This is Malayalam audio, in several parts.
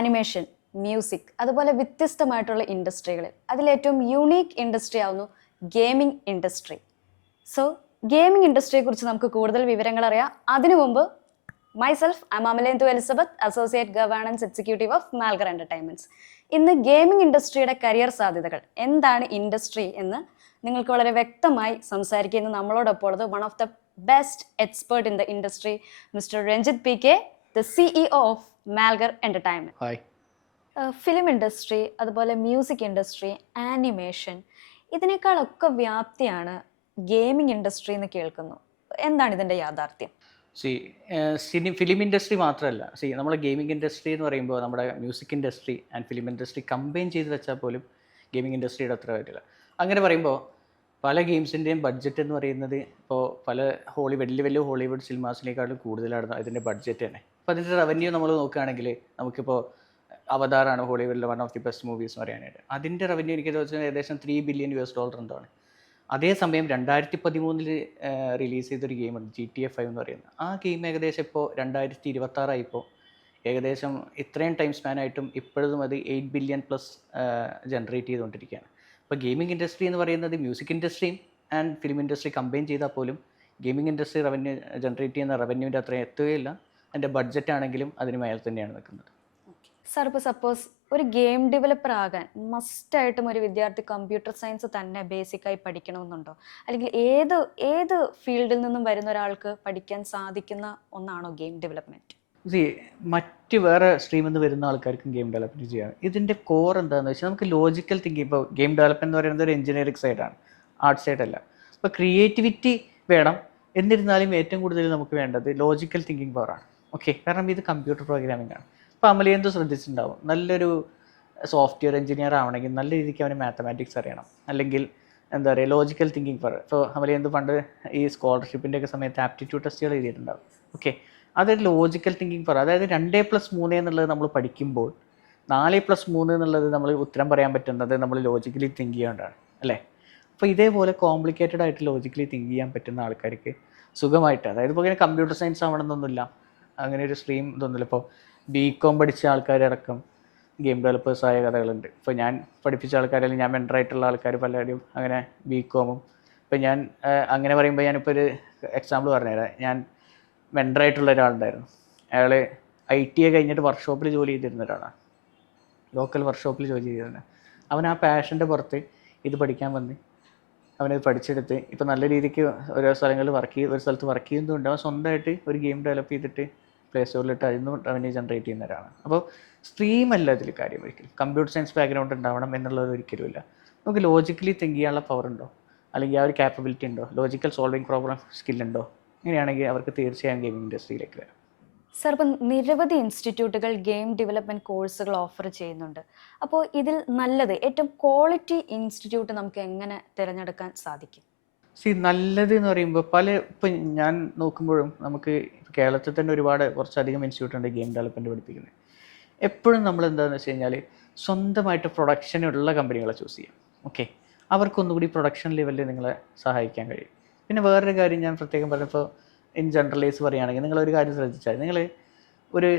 ആനിമേഷൻ, മ്യൂസിക്, അതുപോലെ വ്യത്യസ്തമായിട്ടുള്ള ഇൻഡസ്ട്രികളിൽ അതിലേറ്റവും യൂണീക്ക് ഇൻഡസ്ട്രി ആവുന്നു ഗെയിമിംഗ് ഇൻഡസ്ട്രി. സോ ഗെയിമിംഗ് ഇൻഡസ്ട്രിയെ കുറിച്ച് നമുക്ക് കൂടുതൽ വിവരങ്ങൾ അറിയാം. അതിനു മുമ്പ് myself I am Amalendu Elizabeth, associate governance executive of Malgar entertainments. ഇന്ന് ഗെയിമിംഗ് ഇൻഡസ്ട്രിയുടെ കരിയർ സാധ്യതകൾ, എന്താണ് ഇൻഡസ്ട്രി എന്ന് നിങ്ങൾക്ക് വളരെ വ്യക്തമായി സംസാരിക്കുന്ന നമ്മളോടൊപ്പം ഉള്ളത് one of the best expert in the industry, mister Ranjith P K, the CEO of Malgar entertainment. Film industry, അതുപോലെ മ്യൂസിക് ഇൻഡസ്ട്രി, ആനിമേഷൻ, ഇതിനേക്കാളൊക്കെ വ്യാപ്തിയാണ് ഗെയിമിംഗ് ഇൻഡസ്ട്രി എന്ന് കേൾക്കുന്നു. എന്താണ് ഇതിൻ്റെ യാഥാർത്ഥ്യം? ഫിലിം ഇൻഡസ്ട്രി മാത്രമല്ല, നമ്മുടെ ഗെയിമിംഗ് ഇൻഡസ്ട്രി എന്ന് പറയുമ്പോൾ നമ്മുടെ music industry and film industry combine ചെയ്ത് വെച്ചാൽ പോലും ഗെയിമിംഗ് ഇൻഡസ്ട്രിയുടെ അത്ര വരില്ല. അങ്ങനെ പറയുമ്പോൾ പല ഗെയിംസിൻ്റെയും ബഡ്ജറ്റ് എന്ന് പറയുന്നത് ഇപ്പോൾ പല വലിയ ഹോളിവുഡ് സിനിമാസിനേക്കാളും കൂടുതലാണ് അതിൻ്റെ ബഡ്ജറ്റ് തന്നെ. അപ്പോൾ അതിൻ്റെ റവന്യൂ നമ്മൾ നോക്കുകയാണെങ്കിൽ നമുക്കിപ്പോൾ അവതാറാണ് ഹോളിവുഡിലെ one of the best movies എന്ന് പറയാനായിട്ട്. അതിൻ്റെ റവന്യൂ എനിക്ക് തോന്നുന്നത് ഏകദേശം $3 ബില്യൺ എന്താണ്. അതേസമയം 2013 റിലീസ് ചെയ്തൊരു ഗെയിമുണ്ട് GTA 5 എന്ന് പറയുന്നത്. ആ ഗെയിം ഏകദേശം ഇപ്പോൾ 2026 ഏകദേശം ഇത്രയും ടൈം സ്പാനായിട്ടും ഇപ്പോഴും അത് 8 ബില്യൺ പ്ലസ് ജനറേറ്റ് ചെയ്തുകൊണ്ടിരിക്കുകയാണ്. അപ്പോൾ ഗെയിമിംഗ് ഇൻഡസ്ട്രി എന്ന് പറയുന്നത് മ്യൂസിക് ഇൻഡസ്ട്രിയും ആൻഡ് ഫിലിം ഇൻഡസ്ട്രി കമ്പൈൻ ചെയ്താൽ പോലും ഗെയിമിംഗ് ഇൻഡസ്ട്രി റവന്യൂ ജനറേറ്റ് ചെയ്യുന്ന റവന്യൂവിൻ്റെ അത്രയും എത്തുകയില്ല. അതിൻ്റെ ബഡ്ജറ്റ് ആണെങ്കിലും അതിന് മേലെ തന്നെയാണ് നിൽക്കുന്നത്. സാർ, ഇപ്പോൾ സപ്പോസ് ഒരു ഗെയിം ഡെവലപ്പർ ആകാൻ മസ്റ്റായിട്ടും ഒരു വിദ്യാർത്ഥി കമ്പ്യൂട്ടർ സയൻസ് തന്നെ ബേസിക്കായി പഠിക്കണമെന്നുണ്ടോ? അല്ലെങ്കിൽ ഏത് ഫീൽഡിൽ നിന്നും വരുന്ന ഒരാൾക്ക് പഠിക്കാൻ സാധിക്കുന്ന ഒന്നാണോ ഗെയിം ഡെവലപ്മെൻറ്റ്? മറ്റ് വേറെ സ്ട്രീമിൽ നിന്ന് വരുന്ന ആൾക്കാർക്കും ഗെയിം ഡെവലപ്മെൻറ്റ് ചെയ്യാം. ഇതിൻ്റെ കോർ എന്താണെന്ന് വെച്ചാൽ നമുക്ക് ലോജിക്കൽ തിങ്കിങ്. ഇപ്പോൾ ഗെയിം ഡെവലപ്മെൻറ്റ് എന്ന് പറയുന്നത് ഒരു എഞ്ചിനീയറിംഗ് സൈഡാണ്, ആർട്ട് സൈഡല്ല. അപ്പോൾ ക്രിയേറ്റിവിറ്റി വേണം. എന്നിരുന്നാലും ഏറ്റവും കൂടുതൽ നമുക്ക് വേണ്ടത് ലോജിക്കൽ തിങ്കിങ് പവറാണ്. ഓക്കെ, കാരണം ഇത് കമ്പ്യൂട്ടർ പ്രോഗ്രാമിംഗ് ആണ്. ഇപ്പോൾ അമലേന്ദു ശ്രദ്ധിച്ചിട്ടുണ്ടാവും, നല്ലൊരു സോഫ്റ്റ്വെയർ എഞ്ചിനീയർ ആവണമെങ്കിൽ നല്ല രീതിക്ക് അവന് മാത്തമാറ്റിക്സ് അറിയണം, അല്ലെങ്കിൽ എന്താ പറയുക ലോജിക്കൽ തിങ്കിങ് പവർ. ഇപ്പോൾ അമലേന്ദു പണ്ട് ഈ സ്കോളർഷിപ്പിൻ്റെ ഒക്കെ സമയത്ത് ആപ്റ്റിറ്റ്യൂഡ് ടെസ്റ്റുകൾ എഴുതിയിട്ടുണ്ടാവും. ഓക്കെ, അതൊരു ലോജിക്കൽ തിങ്കിങ് പവർ. അതായത് 2+3 എന്നുള്ളത് നമ്മൾ പഠിക്കുമ്പോൾ 4+3 എന്നുള്ളത് നമ്മൾ ഉത്തരം പറയാൻ പറ്റുന്നത് നമ്മൾ ലോജിക്കലി തിങ്ക് ചെയ്യാണ്ടാണ്, അല്ലേ? അപ്പോൾ ഇതേപോലെ കോംപ്ലിക്കേറ്റഡ് ആയിട്ട് ലോജിക്കലി തിങ്ക് ചെയ്യാൻ പറ്റുന്ന ആൾക്കാർക്ക് സുഖമായിട്ട്, അതായത് ഇപ്പോൾ ഇങ്ങനെ കമ്പ്യൂട്ടർ സയൻസ് ആവണമെന്നൊന്നുമില്ല, അങ്ങനെ ഒരു സ്ട്രീം ഇതൊന്നുമില്ല. ഇപ്പോൾ BCom പഠിച്ച ആൾക്കാരടക്കം ഗെയിം ഡെവലപ്പേഴ്സായ കഥകളുണ്ട്. ഇപ്പോൾ ഞാൻ പഠിപ്പിച്ച ആൾക്കാരെല്ലാം ഞാൻ മെൻറ്ററായിട്ടുള്ള ആൾക്കാർ പലരും അങ്ങനെ BCom. ഇപ്പോൾ ഞാൻ അങ്ങനെ പറയുമ്പോൾ ഞാനിപ്പോൾ ഒരു എക്സാമ്പിൾ പറഞ്ഞുതരാം. ഞാൻ മെൻറ്ററായിട്ടുള്ള ഒരാളുണ്ടായിരുന്നു. അയാൾ ITA കഴിഞ്ഞിട്ട് വർക്ക്ഷോപ്പിൽ ജോലി ചെയ്തിരുന്ന ഒരാളാണ്, ലോക്കൽ വർക്ക്ഷോപ്പിൽ ജോലി ചെയ്തിരുന്നത്. അവൻ ആ പാഷൻ്റെ പുറത്ത് ഇത് പഠിക്കാൻ വന്ന് അവനത് പഠിച്ചെടുത്ത് ഇപ്പോൾ നല്ല രീതിക്ക് ഓരോ സ്ഥലങ്ങളിൽ ഒരു സ്ഥലത്ത് വർക്ക് ചെയ്യുന്നതുകൊണ്ട് അവൻ സ്വന്തമായിട്ട് ഒരു ഗെയിം ഡെവലപ്പ് ചെയ്തിട്ട് പ്ലേ സ്റ്റോറിലിട്ട് അതിന് റവന്യൂ ജനറേറ്റ് ചെയ്യുന്ന ഒരാളാണ്. അപ്പോൾ സ്ട്രീമല്ല ഇതിൽ കാര്യം. ഒരിക്കലും കമ്പ്യൂട്ടർ സയൻസ് ബാക്ക്ഗ്രൗണ്ട് ഉണ്ടാവണം എന്നുള്ളത് ഒരിക്കലുമില്ല. നമുക്ക് ലോജിക്കലി തിങ്ക് ചെയ്യാനുള്ള പവർ ഉണ്ടോ, അല്ലെങ്കിൽ ആ ഒരു ക്യാപ്പബിലിറ്റി ഉണ്ടോ, ലോജിക്കൽ സോൾവിങ് പ്രോബ്ലം സ്കില്ലുണ്ടോ, ഇങ്ങനെയാണെങ്കിൽ അവർക്ക് തീർച്ചയായും ഗെയിമിംഗ് ഇൻഡസ്ട്രിയിലേക്ക് വരാം. സർ, ഇപ്പം നിരവധി ഇൻസ്റ്റിറ്റ്യൂട്ടുകൾ ഗെയിം ഡെവലപ്മെൻറ്റ് കോഴ്സുകൾ ഓഫർ ചെയ്യുന്നുണ്ട്. അപ്പോൾ ഇതിൽ നല്ലത്, ഏറ്റവും ക്വാളിറ്റി ഇൻസ്റ്റിറ്റ്യൂട്ട് നമുക്ക് എങ്ങനെ തിരഞ്ഞെടുക്കാൻ സാധിക്കും? നല്ലത് എന്ന് പറയുമ്പോൾ ഇപ്പം ഞാൻ നോക്കുമ്പോഴും നമുക്ക് കേരളത്തിൽ തന്നെ കുറച്ചധികം ഇൻസ്റ്റിറ്റ്യൂട്ട് ഉണ്ട് ഗെയിം ഡെവലപ്മെൻറ്റ് പഠിപ്പിക്കുന്നത്. എപ്പോഴും നമ്മൾ എന്താണെന്ന് വെച്ച് കഴിഞ്ഞാൽ സ്വന്തമായിട്ട് പ്രൊഡക്ഷനുള്ള കമ്പനികളെ ചൂസ് ചെയ്യാം. ഓക്കെ, അവർക്കൊന്നുകൂടി പ്രൊഡക്ഷൻ ലെവലിൽ നിങ്ങളെ സഹായിക്കാൻ കഴിയും. പിന്നെ വേറൊരു കാര്യം ഞാൻ പ്രത്യേകം പറഞ്ഞപ്പോൾ ഇൻ ജനറലൈസ് പറയുകയാണെങ്കിൽ നിങ്ങളൊരു കാര്യം ശ്രദ്ധിച്ചാൽ, നിങ്ങൾ ഒരു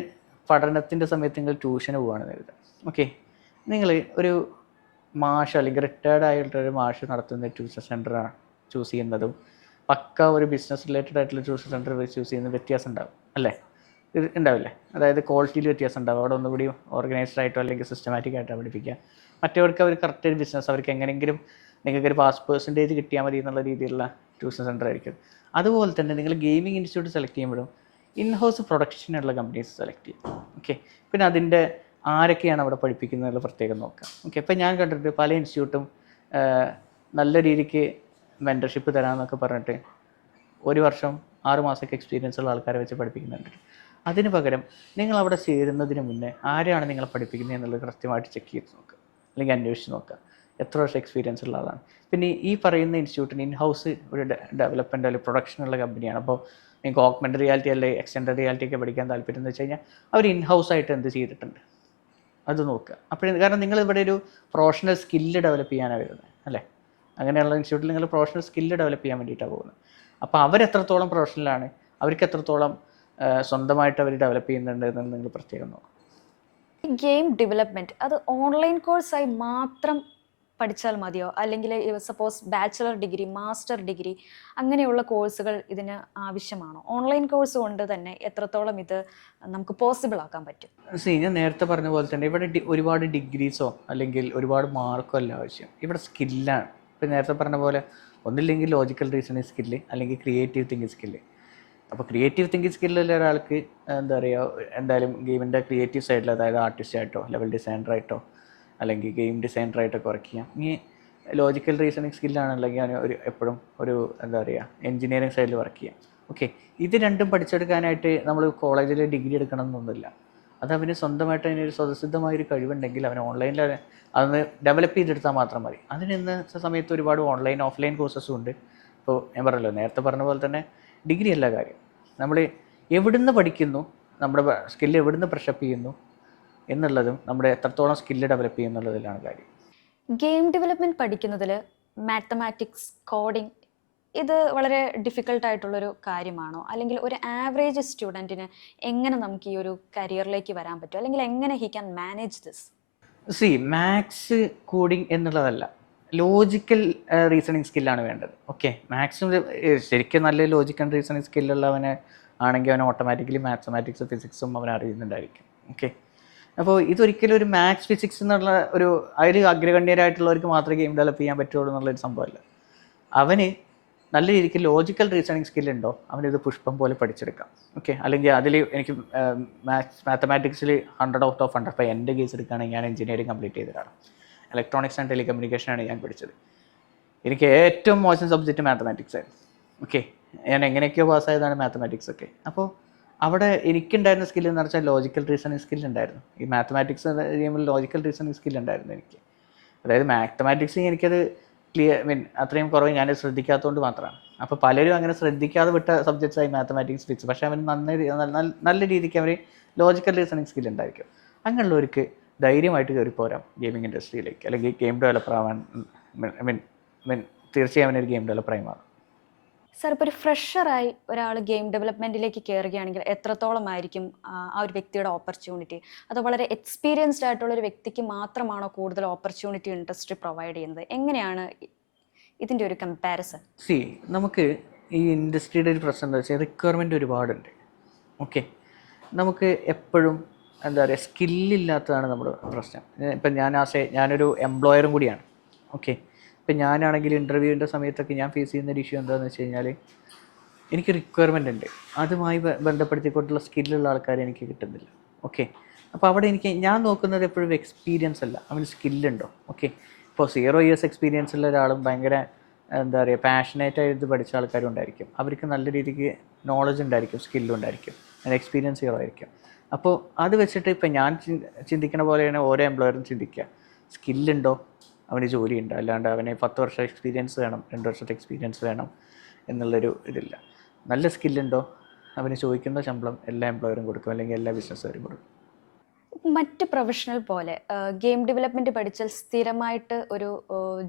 പഠനത്തിൻ്റെ സമയത്ത് നിങ്ങൾ ട്യൂഷന് പോവുകയാണെന്ന് കരുതുക. ഓക്കെ, നിങ്ങൾ ഒരു മാഷ് അല്ലെങ്കിൽ റിട്ടയർഡ് ആയിട്ടൊരു മാഷ് നടത്തുന്ന ട്യൂഷൻ സെൻ്ററാണ് ചൂസ് ചെയ്യുന്നതും പക്ക ഒരു ബിസിനസ് റിലേറ്റഡ് ആയിട്ടുള്ള ട്യൂഷൻ സെൻ്റർ ചൂസ് ചെയ്യുന്ന വ്യത്യാസം ഉണ്ടാവും, അല്ലേ? ഇത് ഉണ്ടാവില്ലേ? അതായത് ക്വാളിറ്റിയിൽ വ്യത്യാസം ഉണ്ടാവും. അവിടെ ഒന്നുകൂടി ഓർഗനൈസ്ഡ് ആയിട്ടോ അല്ലെങ്കിൽ സിസ്റ്റമാറ്റിക് ആയിട്ടോ പഠിപ്പിക്കുക. മറ്റവർക്ക് അവർ കറക്റ്റ് ഒരു ബിസിനസ്, അവർക്ക് എങ്ങനെയെങ്കിലും നിങ്ങൾക്കൊരു പാസ് പെർസെൻറ്റേജ് കിട്ടിയാൽ മതി എന്നുള്ള രീതിയിലുള്ള ട്യൂഷൻ സെൻ്റർ ആയിരിക്കും. അതുപോലെ തന്നെ നിങ്ങൾ ഗെയിമിംഗ് ഇൻസ്റ്റിറ്റ്യൂട്ട് സെലക്ട് ചെയ്യുമ്പോഴും ഇൻഹൗസ് പ്രൊഡക്ഷനുള്ള കമ്പനീസ് സെലക്ട് ചെയ്യും. ഓക്കെ, പിന്നെ അതിൻ്റെ ആരൊക്കെയാണ് അവിടെ പഠിപ്പിക്കുന്നതെന്നുള്ള പ്രത്യേകം നോക്കാം. ഓക്കെ, ഇപ്പോൾ ഞാൻ കണ്ടിട്ട് പല ഇൻസ്റ്റിറ്റ്യൂട്ടും നല്ല രീതിക്ക് മെൻറ്റർഷിപ്പ് തരാമെന്നൊക്കെ പറഞ്ഞിട്ട് 1 വർഷം 6 മാസമൊക്കെ എക്സ്പീരിയൻസ് ഉള്ള ആൾക്കാരെ വെച്ച് പഠിപ്പിക്കുന്നുണ്ട്. അതിന് പകരം നിങ്ങൾ അവിടെ ചേരുന്നതിന് മുന്നേ ആരെയാണ് നിങ്ങളെ പഠിപ്പിക്കുന്നത് എന്നുള്ളത് കൃത്യമായിട്ട് ചെക്ക് ചെയ്ത് നോക്കുക, അല്ലെങ്കിൽ അന്വേഷിച്ച് നോക്കുക എത്ര വർഷം എക്സ്പീരിയൻസ് ഉള്ള ആളാണ്. പിന്നെ ഈ പറയുന്ന ഇൻസ്റ്റിറ്റ്യൂട്ടിന് ഇൻഹൗസ് ഒരു ഡെവലപ്മെൻറ്റ് അല്ലെങ്കിൽ പ്രൊഡക്ഷനുള്ള കമ്പനിയാണ്. അപ്പോൾ നിങ്ങൾക്ക് ഓഗ്മെൻറ്റഡ് റിയാലിറ്റി അല്ലെങ്കിൽ എക്സ്റ്റൻഡഡ് റിയാലിറ്റി ഒക്കെ പഠിക്കാൻ താല്പര്യം എന്ന് വെച്ച് കഴിഞ്ഞാൽ അവർ ഇൻഹൗസായിട്ട് എന്ത് ചെയ്തിട്ടുണ്ട് അത് നോക്കുക. കാരണം നിങ്ങൾ ഇവിടെ ഒരു പ്രൊഫഷണൽ സ്കില്ല് ഡെവലപ്പ് ചെയ്യാനാണ് വരുന്നത്, അല്ലേ? അങ്ങനെയുള്ള ഇൻസ്റ്റിറ്റ്യൂട്ടിൽ നിങ്ങൾ പ്രൊഫഷണൽ സ്കില്ല് ഡെവലപ്പ് ചെയ്യാൻ വേണ്ടിയിട്ടാണ് പോകുന്നത്. അപ്പോൾ അവരെത്രത്തോളം പ്രൊഫഷണലാണ്, അവർക്ക് എത്രത്തോളം സ്വന്തമായിട്ട് അവർ ഡെവലപ്പ് ചെയ്യുന്നുണ്ട് എന്നുള്ളത് നിങ്ങൾ പ്രത്യേകം നോക്കും. ഗെയിം ഡെവലപ്മെൻറ്റ് അത് ഓൺലൈൻ കോഴ്സായി മാത്രം പഠിച്ചാൽ മതിയോ? അല്ലെങ്കിൽ suppose bachelor degree, master degree അങ്ങനെയുള്ള കോഴ്സുകൾ ഇതിന് ആവശ്യമാണോ? ഓൺലൈൻ കോഴ്സ് കൊണ്ട് തന്നെ എത്രത്തോളം ഇത് നമുക്ക് പോസിബിൾ ആക്കാൻ പറ്റും? ഞാൻ നേരത്തെ പറഞ്ഞ പോലെ തന്നെ ഇവിടെ ഒരുപാട് ഡിഗ്രീസോ അല്ലെങ്കിൽ ഒരുപാട് മാർക്കോ അല്ല ആവശ്യം. ഇവിടെ സ്കില്ലാണ്. ഇപ്പം നേരത്തെ പറഞ്ഞ പോലെ ഒന്നില്ലെങ്കിൽ ലോജിക്കൽ റീസണിങ് സ്കില്ല് അല്ലെങ്കിൽ ക്രിയേറ്റീവ് തിങ്കിങ് സ്കില്ല്. അപ്പോൾ ക്രിയേറ്റീവ് തിങ്കിങ് സ്കില്ലുള്ള ഒരാൾക്ക് എന്താ പറയുക, എന്തായാലും ഗെയിമിൻ്റെ ക്രിയേറ്റീവ് സൈഡിൽ, അതായത് ആർട്ടിസ്റ്റായിട്ടോ ലെവൽ ഡിസൈനറായിട്ടോ അല്ലെങ്കിൽ ഗെയിം ഡിസൈനറായിട്ടൊക്കെ വർക്ക് ചെയ്യാം. ഇനി ലോജിക്കൽ റീസണിങ് സ്കില്ലാണെന്നുണ്ടെങ്കിൽ ഞാൻ എപ്പോഴും ഒരു എന്താ പറയുക എഞ്ചിനീയറിംഗ് സൈഡിൽ വർക്ക് ചെയ്യാം. ഓക്കെ, ഇത് രണ്ടും പഠിച്ചെടുക്കാനായിട്ട് നമ്മൾ കോളേജിൽ ഡിഗ്രി എടുക്കണം എന്നൊന്നുമില്ല. അത് അവന് സ്വന്തമായിട്ട് അതിനൊരു സ്വതസിദ്ധമായൊരു കഴിവുണ്ടെങ്കിൽ അവൻ ഓൺലൈനിൽ അതൊന്ന് ഡെവലപ്പ് ചെയ്തെടുത്താൽ മാത്രം മതി. അതിന് ഇന്നത്തെ സമയത്ത് ഒരുപാട് ഓൺലൈൻ ഓഫ്ലൈൻ കോഴ്സസും ഉണ്ട്. ഇപ്പോൾ ഞാൻ പറഞ്ഞല്ലോ, നേരത്തെ പറഞ്ഞ പോലെ തന്നെ ഡിഗ്രി അല്ല കാര്യം, നമ്മൾ എവിടുന്ന് പഠിക്കുന്നു, നമ്മുടെ സ്കില്ല് എവിടുന്ന് ബ്രഷപ്പ് ചെയ്യുന്നു എന്നുള്ളതും നമ്മുടെ എത്രത്തോളം സ്കില്ല് ഡെവലപ്പ് ചെയ്യുന്നുള്ളതിലാണ് കാര്യം. ഗെയിം ഡെവലപ്മെൻറ്റ് പഠിക്കുന്നതിൽ മാത്തമാറ്റിക്സ്, കോഡിംഗ് ഇത് വളരെ ഡിഫിക്കൽട്ടായിട്ടുള്ളൊരു കാര്യമാണോ? അല്ലെങ്കിൽ ഒരു ആവറേജ് സ്റ്റുഡൻറ്റിന് എങ്ങനെ നമുക്ക് ഈ ഒരു കരിയറിലേക്ക് വരാൻ പറ്റും? അല്ലെങ്കിൽ എങ്ങനെ he can manage this? Maths coding എന്നുള്ളതല്ല, ലോജിക്കൽ റീസണിങ് സ്കില്ലാണ് വേണ്ടത്. ഓക്കെ, മാത്സും ശരിക്കും നല്ല ലോജിക്കൽ റീസണിങ് സ്കില്ലുള്ളവന് ആണെങ്കിൽ അവൻ ഓട്ടോമാറ്റിക്കലി മാത്തമാറ്റിക്സും ഫിസിക്സും അവൻ അറിയുന്നുണ്ടായിരിക്കും. ഓക്കെ, അപ്പോൾ ഇതൊരിക്കലും ഒരു മാത്സ് ഫിസിക്സ് എന്നുള്ള ഒരു അതിൽ അഗ്രഗണ്യരായിട്ടുള്ളവർക്ക് മാത്രമേ ഗെയിം ഡെവലപ്പ് ചെയ്യാൻ പറ്റുള്ളൂ എന്നുള്ളൊരു സംഭവമല്ല. അവന് നല്ല രീതിക്ക് ലോജിക്കൽ റീസണിങ് സ്കില്ലുണ്ടോ അവനിത് പുഷ്പം പോലെ പഠിച്ചെടുക്കാം. ഓക്കെ, അല്ലെങ്കിൽ അതിൽ എനിക്ക് മാത്തമാറ്റിക്സിൽ 100 ഔട്ട് ഓഫ് 100. ഇപ്പോൾ എൻ്റെ കേസ് എടുക്കുകയാണെങ്കിൽ ഞാൻ എഞ്ചിനീയറിംഗ് കംപ്ലീറ്റ് ചെയ്തതാണ്. ഇലക്ട്രോണിക്സ് ആൻഡ് ടെലികമ്മ്യൂണിക്കേഷനാണ് ഞാൻ പഠിച്ചത്. എനിക്ക് ഏറ്റവും മോശം സബ്ജക്റ്റ് മാത്തമാറ്റിക്സ് ആയിരുന്നു. ഓക്കെ, ഞാൻ എങ്ങനെയൊക്കെയോ പാസ്സായതാണ് മാത്തമാറ്റിക്സ് ഒക്കെ. അപ്പോൾ അവിടെ എനിക്കുണ്ടായിരുന്ന സ്കില്ല് എന്ന് വെച്ചാൽ ലോജിക്കൽ റീസണിങ് സ്കില്ല് ഉണ്ടായിരുന്നു. ഈ മാത്തമാറ്റിക്സ് ചെയ്യുമ്പോൾ ലോജിക്കൽ റീസണിങ് സ്കില്ല് ഉണ്ടായിരുന്നു എനിക്ക്. അതായത് മാത്തമാറ്റിക്സ് എനിക്കത് അത്രയും കുറവ് ഞാൻ ശ്രദ്ധിക്കാത്തതുകൊണ്ട് മാത്രമാണ്. അപ്പോൾ പലരും അങ്ങനെ ശ്രദ്ധിക്കാതെ വിട്ട സബ്ജക്ട്സായി മാത്തമാറ്റിക്സ്, ഫിസിക്സ്. പക്ഷേ അവന് നല്ല രീതിക്ക് അവർ ലോജിക്കൽ റീസണിങ് സ്കില്ല് ഉണ്ടായിരിക്കും. അങ്ങനെയുള്ളവർക്ക് ധൈര്യമായിട്ട് കയറി പോരാം ഗെയിമിംഗ് ഇൻഡസ്ട്രിയിലേക്ക്, അല്ലെങ്കിൽ ഗെയിം ഡെവലപ്പർ ആവാൻ. തീർച്ചയായും അവനൊരു ഗെയിം ഡെവലപ്പറായി മാറും. സാർ, ഇപ്പോൾ ഒരു ഫ്രഷറായി ഒരാൾ ഗെയിം ഡെവലപ്മെൻറ്റിലേക്ക് കയറുകയാണെങ്കിൽ എത്രത്തോളം ആയിരിക്കും ആ ഒരു വ്യക്തിയുടെ ഓപ്പർച്യൂണിറ്റി? അത് വളരെ എക്സ്പീരിയൻസ്ഡ് ആയിട്ടുള്ള ഒരു വ്യക്തിക്ക് മാത്രമാണോ കൂടുതൽ ഓപ്പർച്യൂണിറ്റി ഇൻഡസ്ട്രി പ്രൊവൈഡ് ചെയ്യുന്നത്? എങ്ങനെയാണ് ഇതിൻ്റെ ഒരു കമ്പാരിസൺ? നമുക്ക് ഈ ഇൻഡസ്ട്രിയുടെ ഒരു പ്രശ്നം എന്താ വെച്ചാൽ റിക്വയർമെൻറ്റ് ഒരുപാടുണ്ട്. ഓക്കെ, നമുക്ക് എപ്പോഴും എന്താ പറയുക സ്കില്ലില്ലാത്തതാണ് നമ്മുടെ പ്രശ്നം. ഇപ്പം ഞാനൊരു എംപ്ലോയറും കൂടിയാണ്. ഓക്കെ, ഇപ്പം ഞാനാണെങ്കിൽ ഇൻ്റർവ്യൂവിൻ്റെ സമയത്തൊക്കെ ഞാൻ ഫേസ് ചെയ്യുന്ന ഒരു ഇഷ്യൂ എന്താണെന്ന് വെച്ച് കഴിഞ്ഞാൽ എനിക്ക് റിക്വയർമെൻ്റ് ഉണ്ട്, അതുമായി ബന്ധപ്പെടുത്തിക്കൊണ്ടുള്ള സ്കില്ലുള്ള ആൾക്കാരെ എനിക്ക് കിട്ടുന്നില്ല. ഓക്കെ, അപ്പോൾ അവിടെ ഞാൻ നോക്കുന്നത് എപ്പോഴും എക്സ്പീരിയൻസ് അല്ല, അവന് സ്കില്ലുണ്ടോ. ഓക്കെ, ഇപ്പോൾ 0 years എക്സ്പീരിയൻസ് ഉള്ള ഒരാളും ഭയങ്കര എന്താ പറയുക പാഷനേറ്റായിട്ട് പഠിച്ച ആൾക്കാരും ഉണ്ടായിരിക്കും. അവർക്ക് നല്ല രീതിക്ക് നോളജ് ഉണ്ടായിരിക്കും, സ്കില്ലും ഉണ്ടായിരിക്കും, എക്സ്പീരിയൻസ് 0 ആയിരിക്കും. അപ്പോൾ അത് വെച്ചിട്ട് ഇപ്പം ഞാൻ ചിന്തിക്കുന്ന പോലെയാണ് ഓരോ എംപ്ലോയറും ചിന്തിക്കുക. സ്കില്ലുണ്ടോ, അവന് ജോലിയുണ്ടോ, അല്ലാണ്ട് അവന് 10 വർഷം എക്സ്പീരിയൻസ് വേണം, 2 വർഷത്തെ എക്സ്പീരിയൻസ് വേണം എന്നുള്ളൊരു ഇതില്ല. നല്ല സ്കില്ലുണ്ടോ, അവന് ചോദിക്കുന്ന ശമ്പളം എല്ലാ എംപ്ലോയറും കൊടുക്കും, അല്ലെങ്കിൽ എല്ലാ ബിസിനസ്സുകാരും കൊടുക്കും. മറ്റ് പ്രൊഫഷണൽ പോലെ ഗെയിം ഡെവലപ്മെൻറ്റ് പഠിച്ചാൽ സ്ഥിരമായിട്ട് ഒരു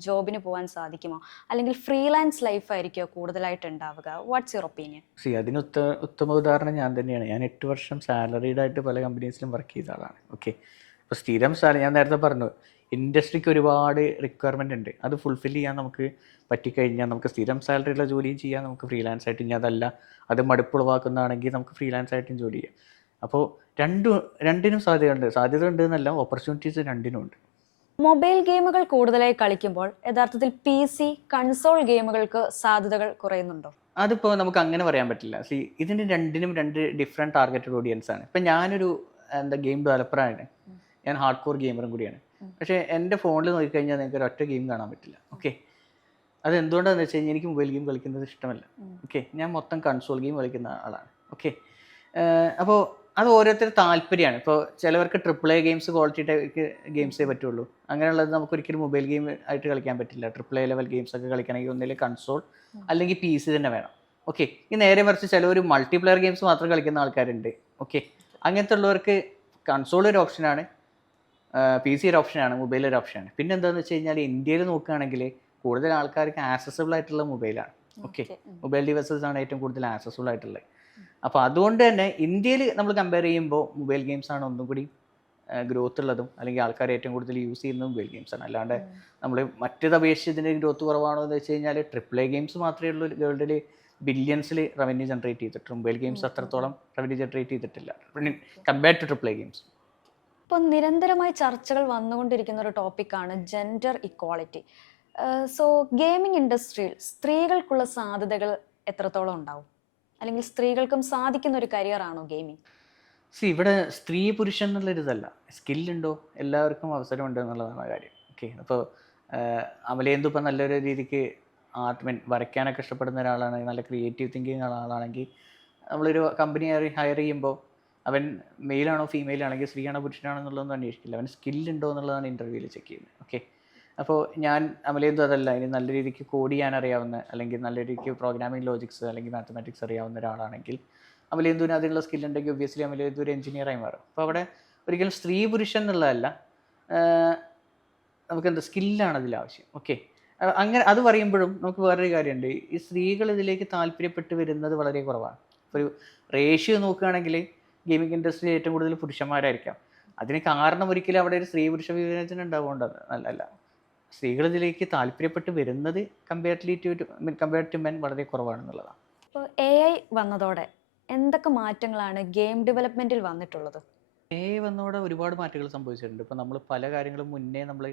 ജോബിന് പോകാൻ സാധിക്കുമോ? അല്ലെങ്കിൽ ഫ്രീലാൻസ് ലൈഫായിരിക്കുമോ കൂടുതലായിട്ട് ഉണ്ടാവുക? What's your opinion? അതിന് ഉത്തമ ഉദാഹരണം ഞാൻ തന്നെയാണ്. ഞാൻ 8 വർഷം സാലറീഡ് ആയിട്ട് പല കമ്പനീസിലും വർക്ക് ചെയ്ത ആളാണ്. ഓക്കെ, അപ്പോൾ സ്ഥിരം ഞാൻ നേരത്തെ പറഞ്ഞു ഇൻഡസ്ട്രിക്ക് ഒരുപാട് റിക്വയർമെൻ്റ് ഉണ്ട്. അത് ഫുൾഫിൽ ചെയ്യാൻ നമുക്ക് പറ്റിക്കഴിഞ്ഞാൽ നമുക്ക് സ്ഥിരം സാലറിയുള്ള ജോലിയും ചെയ്യാം, നമുക്ക് ഫ്രീലാൻസ് ആയിട്ട്. ഇനി അതല്ല, അത് മടുപ്പുളവാക്കുന്നതാണെങ്കിൽ നമുക്ക് ഫ്രീലാൻസ് ആയിട്ടും ജോലി ചെയ്യാം. അപ്പോൾ രണ്ടിനും സാധ്യത ഉണ്ട് എന്നല്ല, ഓപ്പർച്യൂണിറ്റീസ് രണ്ടിനും ഉണ്ട്. മൊബൈൽ ഗെയിമുകൾ കൂടുതലായി കളിക്കുമ്പോൾ യഥാർത്ഥത്തിൽ PC, കൺസോൾ ഗെയിമുകൾക്ക് സാധ്യതകൾ കുറയുന്നുണ്ടോ? അതിപ്പോൾ നമുക്ക് അങ്ങനെ പറയാൻ പറ്റില്ല. ഇതിന് രണ്ടിനും 2 ഡിഫറെൻറ്റ് ടാർഗറ്റഡ് ഓഡിയൻസ് ആണ്. ഇപ്പം ഞാനൊരു ഗെയിം ഡെവലപ്പറാണ്, ഞാൻ ഹാർഡ് കോർ ഗെയിമറും കൂടിയാണ്. പക്ഷേ എൻ്റെ ഫോണിൽ നോക്കിക്കഴിഞ്ഞാൽ നിങ്ങൾക്ക് ഒരൊറ്റ ഗെയിം കാണാൻ പറ്റില്ല. ഓക്കെ, അത് എന്തുകൊണ്ടാണെന്ന് വെച്ച് കഴിഞ്ഞാൽ എനിക്ക് മൊബൈൽ ഗെയിം കളിക്കുന്നത് ഇഷ്ടമല്ല. ഓക്കെ, ഞാൻ മൊത്തം കൺസോൾ ഗെയിം കളിക്കുന്ന ആളാണ്. ഓക്കെ, അപ്പോൾ അത് ഓരോരുത്തരുടെ താല്പര്യമാണ്. ഇപ്പോൾ ചിലവർക്ക് AAA ഗെയിംസ്, ക്വാളിറ്റി ടൈപ്പ് ഗെയിംസേ പറ്റുള്ളൂ. അങ്ങനെയുള്ളത് നമുക്ക് ഒരിക്കലും മൊബൈൽ ഗെയിം ആയിട്ട് കളിക്കാൻ പറ്റില്ല. AAA ലെവൽ ഗെയിംസ് ഒക്കെ കളിക്കണമെങ്കിൽ ഒന്നില്ലെങ്കിൽ കൺസോൾ അല്ലെങ്കിൽ PC തന്നെ വേണം. ഓക്കെ, ഈ നേരെ മറിച്ച് ചിലവർ മൾട്ടിപ്ലെയർ ഗെയിംസ് മാത്രം കളിക്കുന്ന ആൾക്കാരുണ്ട്. ഓക്കെ, അങ്ങനത്തെ ഉള്ളവർക്ക് കൺസോൾ ഒരു ഓപ്ഷനാണ്, PC ഒരു ഓപ്ഷനാണ്, മൊബൈൽ ഒരു ഓപ്ഷനാണ്. പിന്നെ എന്താണെന്ന് വെച്ച് കഴിഞ്ഞാൽ ഇന്ത്യയിൽ നോക്കുകയാണെങ്കിൽ കൂടുതൽ ആൾക്കാർക്ക് ആക്സസിബിൾ ആയിട്ടുള്ള മൊബൈലാണ്. ഓക്കെ, മൊബൈൽ ഡിവൈസസ് ആണ് ഏറ്റവും കൂടുതൽ ആക്സസിബിൾ ആയിട്ടുള്ളത്. അപ്പോൾ അതുകൊണ്ട് തന്നെ ഇന്ത്യയിൽ നമ്മൾ കമ്പയർ ചെയ്യുമ്പോൾ മൊബൈൽ ഗെയിംസാണ് ഒന്നും കൂടി ഗ്രോത്ത് ഉള്ളതും അല്ലെങ്കിൽ ആൾക്കാർ ഏറ്റവും കൂടുതൽ യൂസ് ചെയ്യുന്നതും മൊബൈൽ ഗെയിംസാണ്. അല്ലാണ്ട് നമ്മൾ മറ്റേത് അപേക്ഷിച്ച് ഇതിൻ്റെ ഗ്രോത്ത് കുറവാണോ എന്ന് വെച്ച് കഴിഞ്ഞാൽ AAA ഗെയിംസ് മാത്രമേ ഉള്ളൂ വേൾഡിൽ ബില്യൺസിൽ റവന്യൂ ജനറേറ്റ് ചെയ്തിട്ട്. മൊബൈൽ ഗെയിംസ് അത്രത്തോളം റവന്യൂ ജനറേറ്റ് ചെയ്തിട്ടില്ല കമ്പയർഡ് ടു AAA ഗെയിംസ്. ഇപ്പോൾ നിരന്തരമായി ചർച്ചകൾ വന്നുകൊണ്ടിരിക്കുന്ന ഒരു ടോപ്പിക്കാണ് ജെൻഡർ ഇക്വാളിറ്റി. സോ ഗെയിമിംഗ് ഇൻഡസ്ട്രിയിൽ സ്ത്രീകൾക്കുള്ള സാധ്യതകൾ എത്രത്തോളം ഉണ്ടാവും, അല്ലെങ്കിൽ സ്ത്രീകൾക്കും സാധിക്കുന്ന ഒരു കരിയറാണോ ഗെയിമിംഗ്? ഇവിടെ സ്ത്രീ പുരുഷൻ എന്നുള്ളൊരിതല്ല, സ്കില്ലുണ്ടോ എല്ലാവർക്കും അവസരമുണ്ട് എന്നുള്ളതാണ് കാര്യം. ഓക്കെ, അപ്പോൾ അമലേന്ദു ഇപ്പം നല്ലൊരു രീതിക്ക് വരയ്ക്കാനൊക്കെ ഇഷ്ടപ്പെടുന്ന ഒരാളാണ്, നല്ല ക്രിയേറ്റീവ് തിങ്കിങ് ഉള്ള ആളാണെങ്കിൽ നമ്മളൊരു കമ്പനി ഹയർ ചെയ്യുമ്പോൾ അവൻ മെയിലാണോ ഫീമെയിൽ ആണെങ്കിൽ സ്ത്രീയാണോ പുരുഷനാണോ എന്നുള്ളതൊന്നും അന്വേഷിക്കില്ല, അവൻ സ്കില്ലുണ്ടോ എന്നുള്ളതാണ് ഇൻ്റർവ്യൂവിൽ ചെക്ക് ചെയ്യുന്നത്. ഓക്കെ, അപ്പോൾ ഞാൻ അമലേന്ദു അതല്ല, ഇനി നല്ല രീതിക്ക് കോഡ് ചെയ്യാൻ അറിയാവുന്ന അല്ലെങ്കിൽ നല്ല രീതിക്ക് പ്രോഗ്രാമിംഗ് ലോജിക്സ് അല്ലെങ്കിൽ മാത്തമാറ്റിക്സ് അറിയാവുന്ന ഒരാളാണെങ്കിൽ അമലേന്ദുവിന് അതിനുള്ള സ്കില്ലുണ്ടെങ്കിൽ ഒബ്വിയസ്ലി അമലേന്ദു ഒരു എഞ്ചിനീയറായി മാറും. അപ്പോൾ അവിടെ ഒരിക്കലും സ്ത്രീ പുരുഷൻ എന്നുള്ളതല്ല, നമുക്ക് എന്താ സ്കില്ലാണ് അതിൽ ആവശ്യം. ഓക്കെ, അങ്ങനെ അത് പറയുമ്പോഴും നമുക്ക് വേറൊരു കാര്യമുണ്ട്, ഈ സ്ത്രീകൾ ഇതിലേക്ക് താല്പര്യപ്പെട്ട് വരുന്നത് വളരെ കുറവാണ്. ഒരു റേഷ്യോ നോക്കുകയാണെങ്കിൽ ഗെയിമിംഗ് ഇൻഡസ്ട്രിയിൽ ഏറ്റവും കൂടുതൽ പുരുഷന്മാരായിരിക്കാം. അതിന് കാരണം ഒരിക്കലും അവിടെ ഒരു സ്ത്രീ പുരുഷ വിവേചനം ഉണ്ടാവേണ്ടത് അല്ല. സ്ത്രീകൾ ഇതിലേക്ക് താല്പര്യപ്പെട്ട് വരുന്നത് കമ്പയർഡ് ടു മെൻ വളരെ കുറവാണെന്നുള്ളതാണ്. ഇപ്പോൾ AI വന്നതോടെ എന്തൊക്കെ മാറ്റങ്ങളാണ് ഗെയിം ഡെവലപ്മെന്റിൽ വന്നിട്ടുള്ളത്? AI വന്നതോടെ ഒരുപാട് മാറ്റങ്ങൾ സംഭവിച്ചിട്ടുണ്ട്. ഇപ്പോൾ നമ്മൾ പല കാര്യങ്ങളും മുന്നേ നമ്മൾ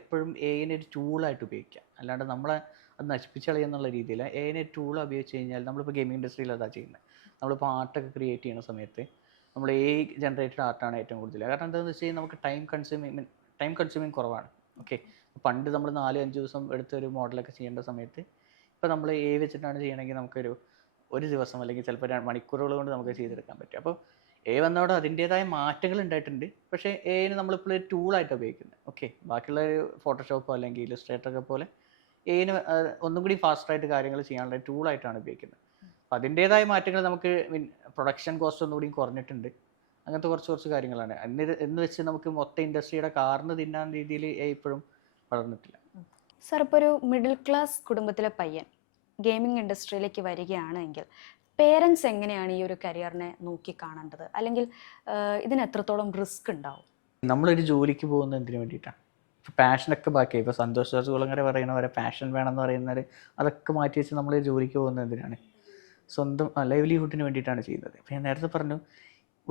എപ്പോഴും AIനെ ഒരു ടൂളായിട്ട് ഉപയോഗിക്കുക, അല്ലാണ്ട് നമ്മളെ അത് നശിപ്പിച്ച് കളയുന്നുള്ള രീതിയിൽ AIനെ ഒരു ടൂൾ ഉപയോഗിച്ച് കഴിഞ്ഞാൽ നമ്മളിപ്പോൾ ഗെയിമിംഗ് ഇൻഡസ്ട്രിയിൽ അതാ ചെയ്യുന്നത്. നമ്മളിപ്പോൾ ആർട്ടൊക്കെ ക്രിയേറ്റ് ചെയ്യുന്ന സമയത്ത് നമ്മൾ AI ജനറേറ്റഡ് ആർട്ടാണ് ഏറ്റവും കൂടുതൽ. കാരണം എന്താണെന്ന് വെച്ച് കഴിഞ്ഞാൽ നമുക്ക് ടൈം കൺസ്യൂമിങ് കുറവാണ്. ഓക്കെ, പണ്ട് നമ്മൾ 4-5 ദിവസം എടുത്ത് ഒരു മോഡലൊക്കെ ചെയ്യേണ്ട സമയത്ത് ഇപ്പോൾ നമ്മൾ AI വെച്ചിട്ടാണ് ചെയ്യണമെങ്കിൽ ഒരു ദിവസം അല്ലെങ്കിൽ ചിലപ്പോൾ മണിക്കൂറുകൾ കൊണ്ട് നമുക്ക് ചെയ്തെടുക്കാൻ പറ്റും. അപ്പോൾ AI വന്നതോടെ അതിൻ്റേതായ മാറ്റങ്ങൾ ഉണ്ടായിട്ടുണ്ട്. പക്ഷേ AIനെ നമ്മളിപ്പോൾ ഒരു ടൂളായിട്ട് ഉപയോഗിക്കുന്നത്. ഓക്കെ, ബാക്കിയുള്ള ഫോട്ടോഷോപ്പോ അല്ലെങ്കിൽ ഇല്ലസ്ട്രേറ്ററൊക്കെ പോലെ AIന് ഒന്നും കൂടി ഫാസ്റ്റായിട്ട് കാര്യങ്ങൾ ചെയ്യാനുള്ള ടൂളായിട്ടാണ് ഉപയോഗിക്കുന്നത്. അപ്പോൾ അതിൻ്റേതായ മാറ്റങ്ങൾ നമുക്ക് പ്രൊഡക്ഷൻ കോസ്റ്റ് ഒന്നുകൂടി കുറഞ്ഞിട്ടുണ്ട്. അങ്ങനത്തെ കുറച്ച് കാര്യങ്ങളാണ്. എന്ന് വെച്ച് നമുക്ക് മൊത്തം ഇൻഡസ്ട്രിയുടെ കാർന്ന് തിന്നാൻ രീതിയിൽ AI ഇപ്പോഴും വളർന്നിട്ടില്ല. സാർ, ഇപ്പോൾ ഒരു മിഡിൽ ക്ലാസ് കുടുംബത്തിലെ പയ്യൻ ഗെയിമിംഗ് ഇൻഡസ്ട്രിയിലേക്ക് വരികയാണെങ്കിൽ പേരൻസ് എങ്ങനെയാണ് ഈ ഒരു കരിയറിനെ നോക്കി കാണേണ്ടത്, അല്ലെങ്കിൽ ഇതിന് എത്രത്തോളം റിസ്ക് ഉണ്ടാവും? നമ്മളൊരു ജോലിക്ക് പോകുന്നത് എന്തിനു വേണ്ടിയിട്ടാണ്? ഇപ്പോൾ പാഷനൊക്കെ ബാക്കിയായി. ഇപ്പോൾ സന്തോഷ് ജോർജ് കുളങ്ങര പറയുന്നവരെ പാഷൻ വേണമെന്ന് പറയുന്നവർ അതൊക്കെ മാറ്റി വെച്ച് നമ്മൾ ജോലിക്ക് പോകുന്നത് എന്തിനാണ്? സ്വന്തം ലൈവ്ലിഹുഡിന് വേണ്ടിയിട്ടാണ് ചെയ്യുന്നത്. ഇപ്പോൾ ഞാൻ നേരത്തെ പറഞ്ഞു,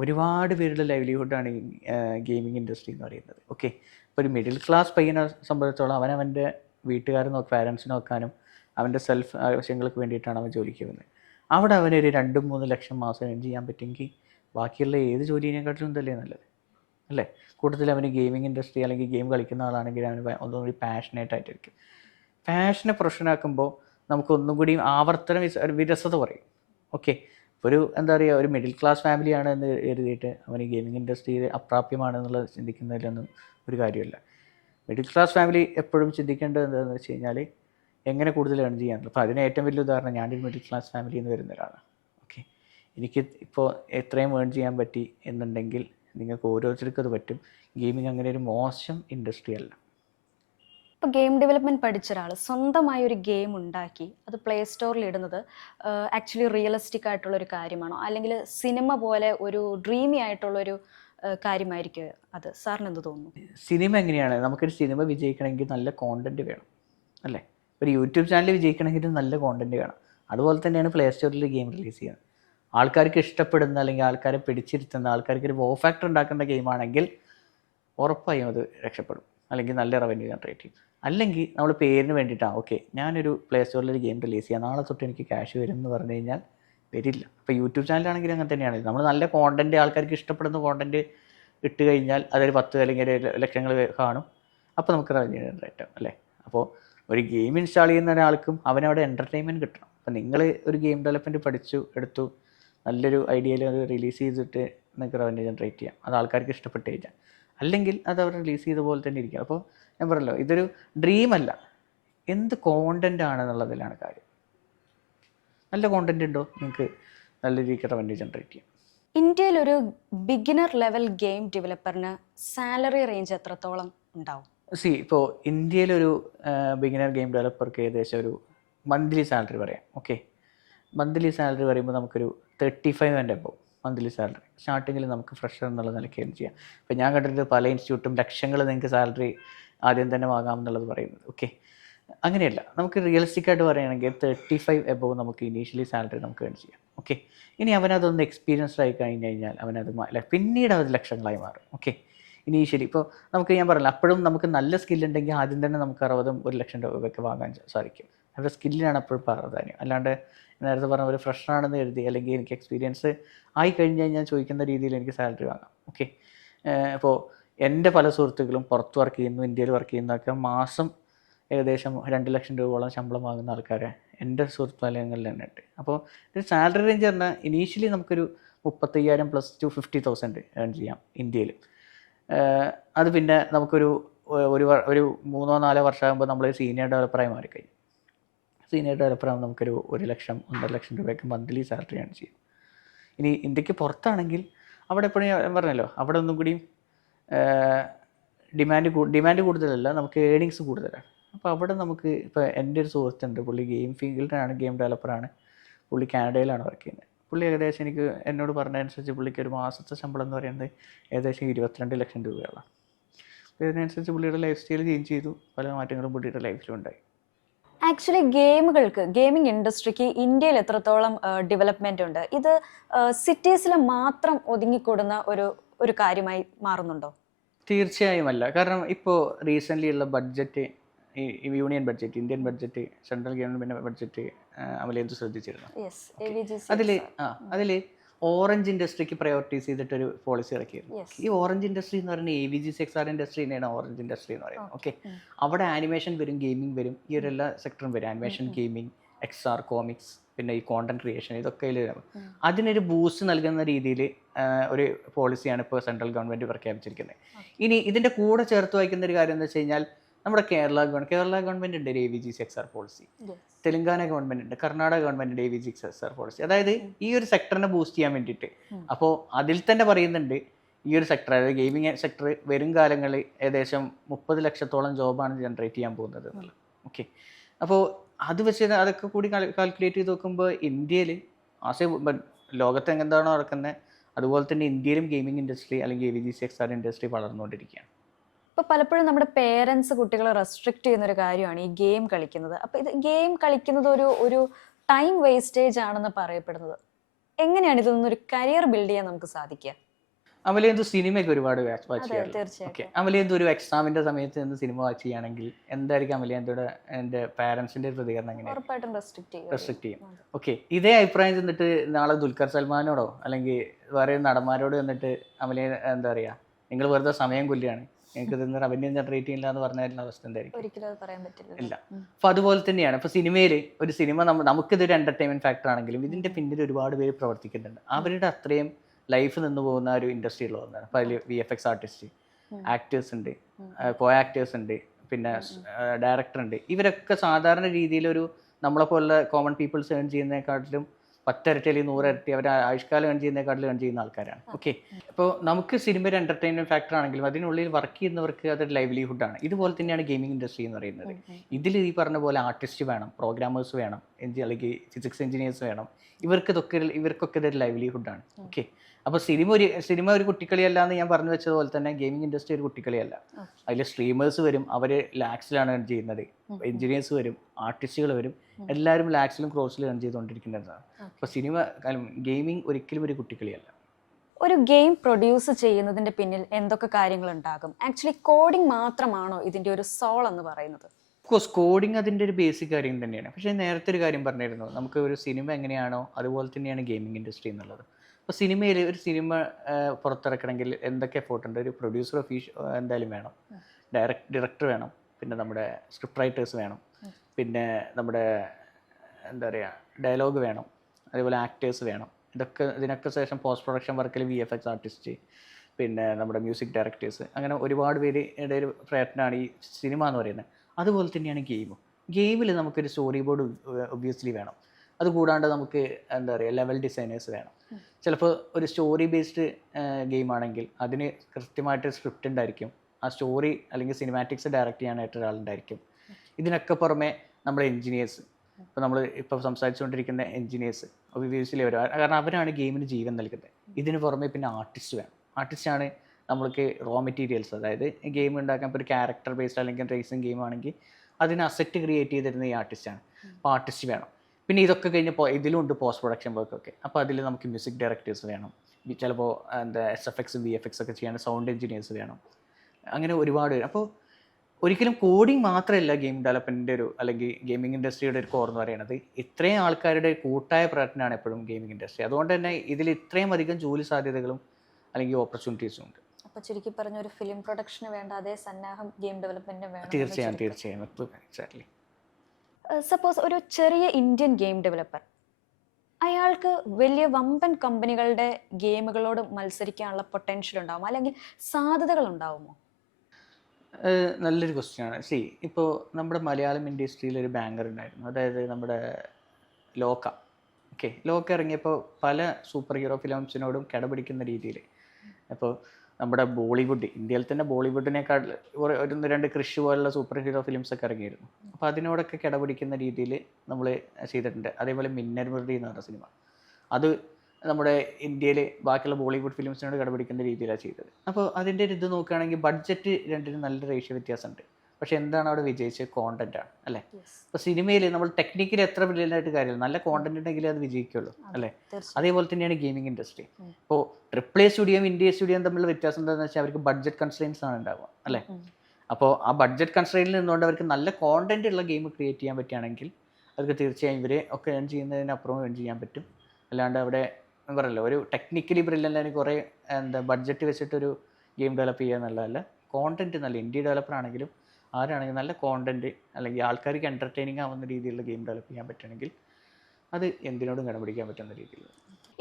ഒരുപാട് പേരുടെ ലൈവ്ലിഹുഡാണ് ഗെയിമിംഗ് ഇൻഡസ്ട്രി എന്ന് പറയുന്നത്. ഓക്കെ, ഇപ്പോൾ ഒരു മിഡിൽ ക്ലാസ് പയ്യനെ സംബന്ധിച്ചോളം അവൻ്റെ വീട്ടുകാരെ പാരൻസിനെ നോക്കാനും അവൻ്റെ സെൽഫ് ആവശ്യങ്ങൾക്ക് വേണ്ടിയിട്ടാണ് അവൻ ജോലിക്ക് പോകുന്നത്. അവിടെ അവനൊരു 2-3 ലക്ഷം മാസം ഏൺ ചെയ്യാൻ പറ്റുമെങ്കിൽ ബാക്കിയുള്ള ഏത് ജോലിനെക്കാട്ടിലും ഇതല്ലേ നല്ലത്, അല്ലേ? കൂടുതൽ അവന് ഗെയിമിംഗ് ഇൻഡസ്ട്രി അല്ലെങ്കിൽ ഗെയിം കളിക്കുന്ന ആളാണെങ്കിൽ അവന് ഒന്നുകൂടി പാഷനേറ്റ് ആയിട്ടിരിക്കും. പാഷനെ പ്രൊഫഷനാക്കുമ്പോൾ നമുക്കൊന്നും കൂടി വിരസത പറയും. ഓക്കെ, ഒരു ഒരു മിഡിൽ ക്ലാസ് ഫാമിലിയാണ് എന്ന് കരുതിയിട്ട് അവന് ഗെയിമിംഗ് ഇൻഡസ്ട്രിയിൽ അപ്രാപ്യമാണെന്നുള്ളത് ചിന്തിക്കുന്നതിലൊന്നും ഒരു കാര്യമില്ല. മിഡിൽ ക്ലാസ് ഫാമിലി എപ്പോഴും ചിന്തിക്കേണ്ടത് എന്താണെന്ന് വെച്ച് കഴിഞ്ഞാൽ എങ്ങനെ കൂടുതൽ ഏൺ ചെയ്യാനുള്ളത്. അപ്പോൾ അതിന് ഏറ്റവും വലിയ ഉദാഹരണം ഞാനൊരു മിഡിൽ ക്ലാസ് ഫാമിലിയിൽ നിന്ന് വരുന്ന ഒരാളാണ്. ഓക്കെ, എനിക്ക് ഇപ്പോൾ എത്രയും ഏൺ ചെയ്യാൻ പറ്റി എന്നുണ്ടെങ്കിൽ നിങ്ങൾക്ക് ഓരോരുത്തർക്കും അത് പറ്റും. ഗെയിമിംഗ് അങ്ങനെ ഒരു മോശം ഇൻഡസ്ട്രി അല്ല. ഇപ്പോൾ ഗെയിം ഡെവലപ്മെൻറ്റ് പഠിച്ച ഒരാൾ സ്വന്തമായി ഒരു ഗെയിം ഉണ്ടാക്കി അത് പ്ലേ സ്റ്റോറിൽ ഇടുന്നത് ആക്ച്വലി റിയലിസ്റ്റിക് ആയിട്ടുള്ളൊരു കാര്യമാണോ, അല്ലെങ്കിൽ സിനിമ പോലെ ഒരു ഡ്രീമി ആയിട്ടുള്ളൊരു കാര്യമായിരിക്കും അത്? സാറിന് എന്ത് തോന്നുന്നു? സിനിമ എങ്ങനെയാണ്? നമുക്കൊരു സിനിമ വിജയിക്കണമെങ്കിൽ നല്ല കോണ്ടൻറ്റ് വേണം, അല്ലേ? ഒരു യൂട്യൂബ് ചാനൽ വിജയിക്കണമെങ്കിൽ നല്ല കോണ്ടൻറ്റ് വേണം. അതുപോലെ തന്നെയാണ് പ്ലേ സ്റ്റോറിൽ ഗെയിം റിലീസ് ചെയ്യുന്നത്. ആൾക്കാർക്ക് ഇഷ്ടപ്പെടുന്ന അല്ലെങ്കിൽ ആൾക്കാരെ പിടിച്ചിരുത്തുന്ന, ആൾക്കാർക്ക് ഒരു വോ ഫാക്ടർ ഉണ്ടാക്കേണ്ട ഗെയിമാണെങ്കിൽ ഉറപ്പായും അത് രക്ഷപ്പെടും, അല്ലെങ്കിൽ നല്ല റവന്യൂ ജനറേറ്റ് ചെയ്യും. അല്ലെങ്കിൽ നമ്മൾ പേരിന് വേണ്ടിയിട്ടാണ് ഓക്കെ ഞാനൊരു പ്ലേ സ്റ്റോറിൽ ഒരു ഗെയിം റിലീസ് ചെയ്യാം, നാളെ തൊട്ട് എനിക്ക് ക്യാഷ് വരും എന്ന് പറഞ്ഞു കഴിഞ്ഞാൽ വരില്ല. ഇപ്പോൾ യൂട്യൂബ് ചാനലാണെങ്കിലും അങ്ങനെ തന്നെയാണ്. നമ്മൾ നല്ല കോണ്ടൻറ്റ്, ആൾക്കാർക്ക് ഇഷ്ടപ്പെടുന്ന കോണ്ടൻറ്റ് ഇട്ട് കഴിഞ്ഞാൽ അതൊരു 10 അല്ലെങ്കിൽ ലക്ഷങ്ങൾ കാണും. അപ്പോൾ നമുക്ക് റവന്യൂ ജനറേറ്റ് ആവും, അല്ലേ? അപ്പോൾ ഒരു ഗെയിം ഇൻസ്റ്റാൾ ചെയ്യുന്ന ഒരാൾക്കും അവനവിടെ എൻ്റർടൈൻമെൻറ്റ് കിട്ടണം. അപ്പോൾ നിങ്ങൾ ഒരു ഗെയിം ഡെവലപ്മെൻറ്റ് എടുത്തു നല്ലൊരു ഐഡിയയിൽ അത് റിലീസ് ചെയ്തിട്ട് നിങ്ങൾക്ക് റവന്യൂ ജനറേറ്റ് ചെയ്യാം, അത് ആൾക്കാർക്ക് ഇഷ്ടപ്പെട്ട് കഴിഞ്ഞാൽ. അല്ലെങ്കിൽ അത് അവർ റിലീസ് ചെയ്ത പോലെ തന്നെ ഇരിക്കും. അപ്പോൾ ഞാൻ പറഞ്ഞല്ലോ, ഇതൊരു ഡ്രീമല്ല, എന്ത് കോണ്ടൻ്റ് ആണെന്നുള്ളതിലാണ് കാര്യം. നല്ല കോണ്ടൻ്റ് ഉണ്ടോ നിങ്ങൾക്ക് നല്ല രീതിക്ക് റവന്യൂ ജനറേറ്റ് ചെയ്യാം. ഇന്ത്യയിലൊരു ബിഗിനർ ലെവൽ ഗെയിം ഡെവലപ്പറിന് സാലറി റേഞ്ച് എത്രത്തോളം ഉണ്ടാവും? ഇപ്പോൾ ഇന്ത്യയിലൊരു ബിഗിനർ ഗെയിം ഡെവലപ്പർക്ക് ഏകദേശം ഒരു മന്ത്ലി സാലറി പറയാം. ഓക്കെ, മന്ത്ലി സാലറി പറയുമ്പോൾ നമുക്കൊരു 35 and above മന്ത്ലി സാലറി സ്റ്റാർട്ടിങ്ങിൽ നമുക്ക് ഫ്രഷർ എന്നുള്ള നിലയ്ക്ക് ഏൺ ചെയ്യാം. ഇപ്പോൾ ഞാൻ കണ്ടിട്ട് പല ഇൻസ്റ്റിറ്റ്യൂട്ടും ലക്ഷങ്ങൾ നിങ്ങൾക്ക് സാലറി ആദ്യം തന്നെ വാങ്ങാം എന്നുള്ളത് പറയുന്നത്. ഓക്കെ, അങ്ങനെയല്ല. നമുക്ക് റിയലിസ്റ്റിക് ആയിട്ട് പറയുകയാണെങ്കിൽ 35 എബോവ് നമുക്ക് ഇനീഷ്യലി സാലറി നമുക്ക് ഏൺ ചെയ്യാം. ഓക്കെ, ഇനി അവനതൊന്ന് എക്സ്പീരിയൻസ്ഡ് ആയി കഴിഞ്ഞ് കഴിഞ്ഞാൽ അവനത് പിന്നീട് അത് ലക്ഷങ്ങളായി മാറും. ഓക്കെ, ഇനീഷ്യലി ഇപ്പോൾ നമുക്ക് ഞാൻ പറഞ്ഞില്ല, അപ്പോഴും നമുക്ക് നല്ല സ്കില്ലുണ്ടെങ്കിൽ ആദ്യം തന്നെ നമുക്ക് 60 1 ലക്ഷം രൂപയ്ക്ക് വാങ്ങാൻ സാധിക്കും. അവരുടെ സ്കില്ലിനാണ് അപ്പോഴും പ്രാധാന്യം. അല്ലാണ്ട് നേരത്തെ പറഞ്ഞ ഒരു ഫ്രഷറാണെന്ന് കരുതി അല്ലെങ്കിൽ എനിക്ക് എക്സ്പീരിയൻസ് ആയി കഴിഞ്ഞ് കഴിഞ്ഞാൽ ചോദിക്കുന്ന രീതിയിൽ എനിക്ക് സാലറി വാങ്ങാം. ഓക്കെ, ഇപ്പോൾ എൻ്റെ പല സുഹൃത്തുക്കളും പുറത്ത് വർക്ക് ചെയ്യുന്നു, ഇന്ത്യയിൽ വർക്ക് ചെയ്യുന്നതൊക്കെ മാസം ഏകദേശം 2 ലക്ഷം രൂപയോളം ശമ്പളം വാങ്ങുന്ന ആൾക്കാരെ എൻ്റെ സുഹൃത്ത് വലയങ്ങളിൽ തന്നെ ഉണ്ട്. അപ്പോൾ ഒരു സാലറി റേഞ്ച് പറഞ്ഞാൽ ഇനീഷ്യലി നമുക്കൊരു 35,000 പ്ലസ് ടു 50,000 ഏൺ ചെയ്യാം ഇന്ത്യയിൽ. അത് പിന്നെ നമുക്കൊരു ഒരു 3-4 വർഷമാകുമ്പോൾ നമ്മൾ സീനിയർ ഡെവലപ്പറായി മാറിക്കഴിഞ്ഞു. സീനിയർ ഡെവലപ്പറാകുമ്പോൾ നമുക്കൊരു 1 ലക്ഷം 1.5 ലക്ഷം രൂപയ്ക്ക് മന്ത്ലി സാലറി ആണ് ചെയ്യും. ഇനി ഇന്ത്യക്ക് പുറത്താണെങ്കിൽ അവിടെ എപ്പോഴും ഞാൻ പറഞ്ഞല്ലോ, അവിടെ ഒന്നും കൂടിയും ഡിമാൻഡ് കൂടുതലല്ല, നമുക്ക് ഏണിങ്സ് കൂടുതലാണ്. അപ്പോൾ അവിടെ നമുക്ക് ഇപ്പോൾ എൻ്റെ ഒരു സുഹൃത്തുണ്ട്, പുള്ളി ഗെയിം ഫീൽഡിലാണ്, ഗെയിം ഡെവലപ്പറാണ്. പുള്ളി കാനഡയിലാണ് വർക്ക് ചെയ്യുന്നത്. പുള്ളി ഏകദേശം എനിക്ക് എന്നോട് പറഞ്ഞതനുസരിച്ച് പുള്ളിക്ക് ഒരു മാസത്തെ ശമ്പളം എന്ന് പറയുന്നത് ഏകദേശം 22 ലക്ഷം രൂപയോളം. അപ്പോൾ ഇതിനനുസരിച്ച് പുള്ളിയുടെ ലൈഫ് സ്റ്റൈൽ ചേഞ്ച് ചെയ്തു, പല മാറ്റങ്ങളും പുള്ളിയുടെ ലൈഫിലും ഉണ്ടായി. ആക്ച്വലി ഗെയിമിംഗ് ഇൻഡസ്ട്രിക്ക് ഇന്ത്യയിൽ എത്രത്തോളം ഡെവലപ്മെന്റ് ഉണ്ട്? ഇത് സിറ്റീസിൽ മാത്രം ഒതുങ്ങിക്കൂടുന്ന ഒരു കാര്യമായി മാറുന്നുണ്ടോ? തീർച്ചയായും അല്ല. കാരണം ഇപ്പോൾ റീസെൻ്റ്ലി ഉള്ള ബഡ്ജറ്റ്, ഈ union budget, Indian budget, central government budget Amalendu ശ്രദ്ധിച്ചിരുന്നു? അതിൽ ഓറഞ്ച് ഇൻഡസ്ട്രിക്ക് പ്രയോറിറ്റൈസ് ചെയ്തിട്ടൊരു പോളിസി ഇറക്കിയിരുന്നു. ഈ ഓറഞ്ച് ഇൻഡസ്ട്രി എന്ന് പറയുന്നത് AVG ഇൻഡസ്ട്രി തന്നെയാണ് ഓറഞ്ച് ഇൻഡസ്ട്രി എന്ന് പറയുന്നത്. ഓക്കെ, അവിടെ ആനിമേഷൻ വരും, ഗെയിമിംഗ് വരും, ഈ ഒരു എല്ലാ സെക്ടറും വരും. ആനിമേഷൻ, ഗെയിമിംഗ്, XR, കോമിക്സ്, പിന്നെ ഈ കോണ്ടന്റ് ക്രിയേഷൻ, ഇതൊക്കെ അതിനൊരു ബൂസ്റ്റ് നൽകുന്ന രീതിയിൽ ഒരു പോളിസിയാണ് ഇപ്പോൾ സെൻട്രൽ ഗവൺമെൻറ് പ്രഖ്യാപിച്ചിരിക്കുന്നത്. ഇനി ഇതിൻ്റെ കൂടെ ചേർത്ത് വയ്ക്കുന്ന ഒരു കാര്യം എന്ന് വെച്ച് കഴിഞ്ഞാൽ നമ്മുടെ കേരള ഗവൺമെൻറ് ഉണ്ട് ഒരു AVG പോളിസി, തെലങ്കാന ഗവൺമെൻറ് ഉണ്ട്, കർണാടക ഗവൺമെൻറ് ഉണ്ട് AVG പോളിസി. അതായത് ഈ ഒരു സെക്ടറിനെ ബൂസ്റ്റ് ചെയ്യാൻ വേണ്ടിയിട്ട്. അപ്പോൾ അതിൽ തന്നെ പറയുന്നുണ്ട് ഈ ഒരു സെക്ടർ, അതായത് ഗെയിമിംഗ് സെക്ടർ വരും കാലങ്ങളിൽ ഏകദേശം 30 ലക്ഷത്തോളം ജോബാണ് ജനറേറ്റ് ചെയ്യാൻ പോകുന്നത് എന്നുള്ളത്. ഓക്കെ, അപ്പോൾ അത് വെച്ച് അതൊക്കെ കൂടി കാൽക്കുലേറ്റ് ചെയ്ത് നോക്കുമ്പോൾ ഇന്ത്യയിൽ ലോകത്ത് എന്താണോ നടക്കുന്നത് അതുപോലെ തന്നെ ഇന്ത്യയിലും ഗെയിമിംഗ് ഇൻഡസ്ട്രി അല്ലെങ്കിൽ AVG ഇൻഡസ്ട്രി വളർന്നുകൊണ്ടിരിക്കുകയാണ്. ഇപ്പോൾ പലപ്പോഴും നമ്മുടെ പേരൻസ് കുട്ടികളെ റെസ്ട്രിക്റ്റ് ചെയ്യുന്ന ഒരു കാര്യമാണ് ഈ ഗെയിം കളിക്കുന്നത്. അപ്പോൾ ഇത് ഗെയിം കളിക്കുന്നത് ഒരു ടൈം വേസ്റ്റേജ് ആണെന്ന് പറയപ്പെടുന്നത്. എങ്ങനെയാണ് ഇതിൽ നിന്നൊരു കരിയർ ബിൽഡ് ചെയ്യാൻ നമുക്ക് സാധിക്കുക? അമലേന്ദു സിനിമയൊക്കെ ഒരുപാട് വാച്ച് ചെയ്യാറുണ്ട്. തീർച്ചയായും. അമലേന്ദു ഒരു എക്സാമിന്റെ സമയത്ത് നിന്ന് സിനിമ വാച്ച് ചെയ്യുകയാണെങ്കിൽ എന്തായിരിക്കും അമലേന്ദുയുടെ എൻ്റെ പാരൻസിന്റെ പ്രതികരണം? എങ്ങനെയാണ്? റെസ്ട്രിക്ട് ചെയ്യും. ഓക്കെ, ഇതേ അഭിപ്രായം ചെന്നിട്ട് നാളെ ദുൽഖർ സൽമാനോടോ അല്ലെങ്കിൽ വേറെ നടന്മാരോട് വന്നിട്ട് എന്താ പറയുക, നിങ്ങൾ വെറുതെ സമയം കൊല്ലുകയാണ്, നിങ്ങൾക്ക് ഇതിന് റവന്യൂ ജനറേറ്റ് ചെയ്യില്ല എന്ന് പറഞ്ഞാൽ അവസ്ഥ എന്തായിരിക്കും? ഒരിക്കലും പറയാൻ പറ്റില്ല. ഇല്ല. അപ്പോൾ അതുപോലെ തന്നെയാണ് ഇപ്പോൾ സിനിമയിൽ ഒരു സിനിമ നമുക്കിതൊരു എൻ്റർടൈൻമെൻറ്റ് ഫാക്ടർ ആണെങ്കിലും ഇതിൻ്റെ പിന്നിൽ ഒരുപാട് പേര് പ്രവർത്തിക്കുന്നുണ്ട്. അവരുടെ അത്രയും ലൈഫ് നിന്ന് പോകുന്ന ഒരു ഇൻഡസ്ട്രി ഉള്ളതാണ്. അപ്പോൾ അതിൽ VFX ആർട്ടിസ്റ്റ്, ആക്ടേഴ്സ് ഉണ്ട്, കോ ആക്ടേഴ്സ് ഉണ്ട്, പിന്നെ ഡയറക്ടർ ഉണ്ട്. ഇവരൊക്കെ സാധാരണ രീതിയിലൊരു നമ്മളെപ്പോലുള്ള കോമൺ പീപ്പിൾസ് ഏൺ ചെയ്യുന്നതിനെക്കാട്ടിലും 10 ഇരട്ടി അല്ലെങ്കിൽ 100 ഇരട്ടി അവർ ആയുഷ്കാലം ഏൺ ചെയ്യുന്നതിനെക്കാട്ടിലും ഏൺ ചെയ്യുന്ന ആൾക്കാരാണ്. ഓക്കെ, അപ്പോൾ നമുക്ക് സിനിമ ഒരു എൻ്റർടൈൻമെൻറ്റ് ഫാക്ടർ ആണെങ്കിലും അതിനുള്ളിൽ വർക്ക് ചെയ്യുന്നവർക്ക് അതൊരു ലൈവ്ലിഹുഡാണ്. ഇതുപോലെ തന്നെയാണ് ഗെയിമിംഗ് ഇൻഡസ്ട്രി എന്ന് പറയുന്നത്. ഇതിൽ ഈ പറഞ്ഞ പോലെ ആർട്ടിസ്റ്റ് വേണം, പ്രോഗ്രാമേഴ്സ് വേണം, അല്ലെങ്കിൽ ഫിസിക്സ് എഞ്ചിനീയേഴ്സ് വേണം. ഇവർക്കൊക്കെ ഇതൊരു ലൈവ്ലിഹുഡാണ്. ഓക്കെ, അപ്പോൾ സിനിമ ഒരു കുട്ടിക്കളിയല്ല എന്ന് ഞാൻ പറഞ്ഞു വെച്ചതുപോലെ തന്നെ ഗെയിമിംഗ് ഇൻഡസ്ട്രി ഒരു കുട്ടിക്കളിയല്ല. അതിൽ സ്ട്രീമേഴ്സ് വരും, അവർ ലാക്സിലാണ് ഏൺ ചെയ്യുന്നത്. എഞ്ചിനീയേഴ്സ് വരും, ആർട്ടിസ്റ്റുകൾ വരും, എല്ലാവരും ലാക്സിലും ക്രോസിലും ഏൺ ചെയ്തുകൊണ്ടിരിക്കുന്നതാണ്. അപ്പോൾ ഗെയിമിംഗ് ഒരിക്കലും ഒരു കുട്ടിക്കളിയല്ല. ഒരു ഗെയിം പ്രൊഡ്യൂസ് ചെയ്യുന്നതിന്റെ പിന്നിൽ എന്തൊക്കെ കാര്യങ്ങൾ ഉണ്ടാകും? ആക്ച്വലി കോഡിംഗ് മാത്രമാണോ ഇതിന്റെ ഒരു സോൾ എന്ന് പറയുന്നത്? കോഴ്സ് കോഡിങ് അതിൻ്റെ ഒരു ബേസിക് കാര്യം തന്നെയാണ്. പക്ഷേ നേരത്തെ ഒരു കാര്യം പറഞ്ഞിരുന്നു, നമുക്ക് ഒരു സിനിമ എങ്ങനെയാണോ അതുപോലെ തന്നെയാണ് ഗെയിമിംഗ് ഇൻഡസ്ട്രി എന്നുള്ളത്. അപ്പോൾ സിനിമയിൽ ഒരു സിനിമ പുറത്തിറക്കണമെങ്കിൽ എന്തൊക്കെ എഫോർട്ട് ഉണ്ട്? ഒരു പ്രൊഡ്യൂസർ എന്തായാലും വേണം, ഡയറക്ടർ വേണം, പിന്നെ നമ്മുടെ സ്ക്രിപ്റ്റ് റൈറ്റേഴ്സ് വേണം, പിന്നെ നമ്മുടെ എന്താ പറയുക ഡയലോഗ് വേണം, അതേപോലെ ആക്ടേഴ്സ് വേണം. ഇതിനൊക്കെ ശേഷം പോസ്റ്റ് പ്രൊഡക്ഷൻ വർക്കിൽ VFX ആർട്ടിസ്റ്റ്, പിന്നെ നമ്മുടെ മ്യൂസിക് ഡയറക്ടേഴ്സ്, അങ്ങനെ ഒരുപാട് പേരുടെ ഒരു പ്രയത്നമാണ് ഈ സിനിമ എന്ന് പറയുന്നത്. അതുപോലെ തന്നെയാണ് ഗെയിമിൽ നമുക്കൊരു സ്റ്റോറി ബോർഡ് ഒബ്വിയസ്ലി വേണം. അതുകൂടാണ്ട് നമുക്ക് എന്താ പറയുക ലെവൽ ഡിസൈനേഴ്സ് വേണം. ചിലപ്പോൾ ഒരു സ്റ്റോറി ബേസ്ഡ് ഗെയിം ആണെങ്കിൽ അതിന് കൃത്യമായിട്ട് സ്ക്രിപ്റ്റ് ഉണ്ടായിരിക്കും, ആ സ്റ്റോറി അല്ലെങ്കിൽ സിനിമാറ്റിക്സ് ഡയറക്റ്റ് ചെയ്യാനായിട്ട് ഒരാളുണ്ടായിരിക്കും. ഇതിനൊക്കെ പുറമെ നമ്മുടെ എൻജിനീയേഴ്സ്, ഇപ്പോൾ നമ്മൾ ഇപ്പോൾ സംസാരിച്ചുകൊണ്ടിരിക്കുന്ന എൻജിനീയേഴ്സ് ഒബ്വിയസ്ലി അവർ, കാരണം അവരാണ് ഗെയിമിന് ജീവൻ നൽകുന്നത്. ഇതിന് പുറമെ പിന്നെ ആർട്ടിസ്റ്റ് വേണം. ആർട്ടിസ്റ്റാണ് നമ്മൾക്ക് റോ മെറ്റീരിയൽസ്, അതായത് ഗെയിം ഉണ്ടാക്കാൻ ഇപ്പോൾ ഒരു ക്യാരക്ടർ ബേസ്ഡ് അല്ലെങ്കിൽ റേസിംഗ് ഗെയിം ആണെങ്കിൽ അതിന് അസെറ്റ് ക്രിയേറ്റ് ചെയ്ത് തരുന്ന ഈ ആർട്ടിസ്റ്റാണ്. അപ്പോൾ ആർട്ടിസ്റ്റ് വേണം. പിന്നെ ഇതൊക്കെ കഴിഞ്ഞപ്പോൾ ഇതിലുണ്ട് പോസ്റ്റ് പ്രൊഡക്ഷൻ വർക്കൊക്കെ. അപ്പോൾ അതിൽ നമുക്ക് മ്യൂസിക് ഡയറക്ടേഴ്സ് വേണം, ചിലപ്പോൾ എന്താ SFX VFX ഒക്കെ ചെയ്യാൻ സൗണ്ട് എഞ്ചിനീയേഴ്സ് വേണം. അങ്ങനെ ഒരുപാട്. അപ്പോൾ ഒരിക്കലും കോഡിങ് മാത്രമല്ല ഗെയിം ഡെവലപ്മെൻറ്റിൻ്റെ ഒരു, അല്ലെങ്കിൽ ഗെയിമിംഗ് ഇൻഡസ്ട്രിയുടെ ഒരു കോർ എന്ന് പറയുന്നത്. ഇത്രയും ആൾക്കാരുടെ കൂട്ടായ പ്രയത്നമാണ് എപ്പോഴും ഗെയിമിംഗ് ഇൻഡസ്ട്രി. അതുകൊണ്ട് തന്നെ ഇതിൽ ഇത്രയും അധികം ജോലി സാധ്യതകളും അല്ലെങ്കിൽ ഓപ്പർച്യൂണിറ്റീസും ഉണ്ട്. അപ്പോൾ ചുരുക്കി പറഞ്ഞ ഒരു ഫിലിം പ്രൊഡക്ഷന് വേണ്ട അതേ സന്നാഹം ഗെയിം ഡെവലപ്മെന്റിന് വേണം. തീർച്ചയായും എക്സാക്ട്ലി. സപ്പോസ് ഒരു ചെറിയ ഇന്ത്യൻ ഗെയിം ഡെവലപ്പർ, അയാൾക്ക് വലിയ വമ്പൻ കമ്പനികളുടെ ഗെയിമുകളോട് മത്സരിക്കാനുള്ള പൊട്ടൻഷ്യൽ ഉണ്ടാവുമോ, അല്ലെങ്കിൽ സാധ്യതകൾ ഉണ്ടാവുമോ? നല്ലൊരു ക്വസ്റ്റ്യനാണ്. ഇപ്പോൾ നമ്മുടെ മലയാളം ഇൻഡസ്ട്രിയിൽ ഒരു ബാങ്കർ ഉണ്ടായിരുന്നു, അതായത് നമ്മുടെ ലോക്ക. ലോക്ക ഇറങ്ങിയപ്പോൾ പല സൂപ്പർ ഹീറോ ഫിലിംസിനോടും കിടപിടിക്കുന്ന രീതിയിൽ, അപ്പോൾ നമ്മുടെ ബോളിവുഡ്, ഇന്ത്യയിൽ തന്നെ ബോളിവുഡിനേക്കാൾ ഒരു രണ്ട് കൃഷി പോലുള്ള സൂപ്പർ ഹീറോ ഫിലിംസൊക്കെ ഇറങ്ങിയിരുന്നു. അപ്പോൾ അതിനോടൊക്കെ കിടപിടിക്കുന്ന രീതിയിൽ നമ്മൾ ചെയ്തിട്ടുണ്ട്. അതേപോലെ മിന്നൽ മുരളി എന്ന് പറഞ്ഞ സിനിമ, അത് നമ്മുടെ ഇന്ത്യയിൽ ബാക്കിയുള്ള ബോളിവുഡ് ഫിലിംസിനോട് കിടപിടിക്കുന്ന രീതിയിലാണ് ചെയ്തത്. അപ്പോൾ അതിൻ്റെ ഒരു ഇത് നോക്കുകയാണെങ്കിൽ ബഡ്ജറ്റ് രണ്ടിനും നല്ല റേഷ്യോ വ്യത്യാസമുണ്ട്. പക്ഷേ എന്താണ് അവിടെ വിജയിച്ചത്? കോണ്ടൻറ്റാണ് അല്ലേ? ഇപ്പോൾ സിനിമയിൽ നമ്മൾ ടെക്നിക്കലി എത്ര ബ്രില്യൻ്റായിട്ട് കാര്യമില്ല, നല്ല കോണ്ടന്റ് ഉണ്ടെങ്കിലേ അത് വിജയിക്കുള്ളൂ അല്ലേ? അതേപോലെ തന്നെയാണ് ഗെയിമിംഗ് ഇൻഡസ്ട്രി. ഇപ്പോൾ AAA സ്റ്റുഡിയോയും ഇന്ത്യ സ്റ്റുഡിയോയും തമ്മിലുള്ള വ്യത്യാസം എന്താണെന്ന് വെച്ചാൽ അവർക്ക് ബഡ്ജറ്റ് കൺസ്ട്രെയിൻസ് ആണ് ഉണ്ടാവുക അല്ലേ? അപ്പോൾ ആ ബഡ്ജറ്റ് കൺസ്ട്രെയിനിൽ നിന്നുകൊണ്ട് അവർക്ക് നല്ല കോണ്ടന്റ് ഉള്ള ഗെയിം ക്രിയേറ്റ് ചെയ്യാൻ പറ്റുകയാണെങ്കിൽ അവർക്ക് തീർച്ചയായും ഇവരെ ഒക്കെ ഏൺ ചെയ്യുന്നതിനപ്പുറം ഏൺ ചെയ്യാൻ പറ്റും. അല്ലാണ്ട് അവിടെ പറയല്ലോ ഒരു ടെക്നിക്കലി ബ്രില്യൻ്റ് കുറേ ബഡ്ജറ്റ് വെച്ചിട്ടൊരു ഗെയിം ഡെവലപ്പ് ചെയ്യുക എന്നുള്ളതല്ല. കോണ്ടന്റ് നല്ല ഇന്ത്യ ഡെവലപ്പർ ആണെങ്കിലും ആരാണെങ്കിലും നല്ല കോണ്ടന്റ് അല്ലെങ്കിൽ ആൾക്കാർക്ക് എൻ്റർടൈനിങ് ആവുന്ന രീതിയിലുള്ള ഗെയിം ഡെവലപ്പ് ചെയ്യാൻ പറ്റുകയാണെങ്കിൽ അത് എന്തിനോടും കണ്ടുപിടിക്കാൻ പറ്റുന്ന രീതിയിൽ.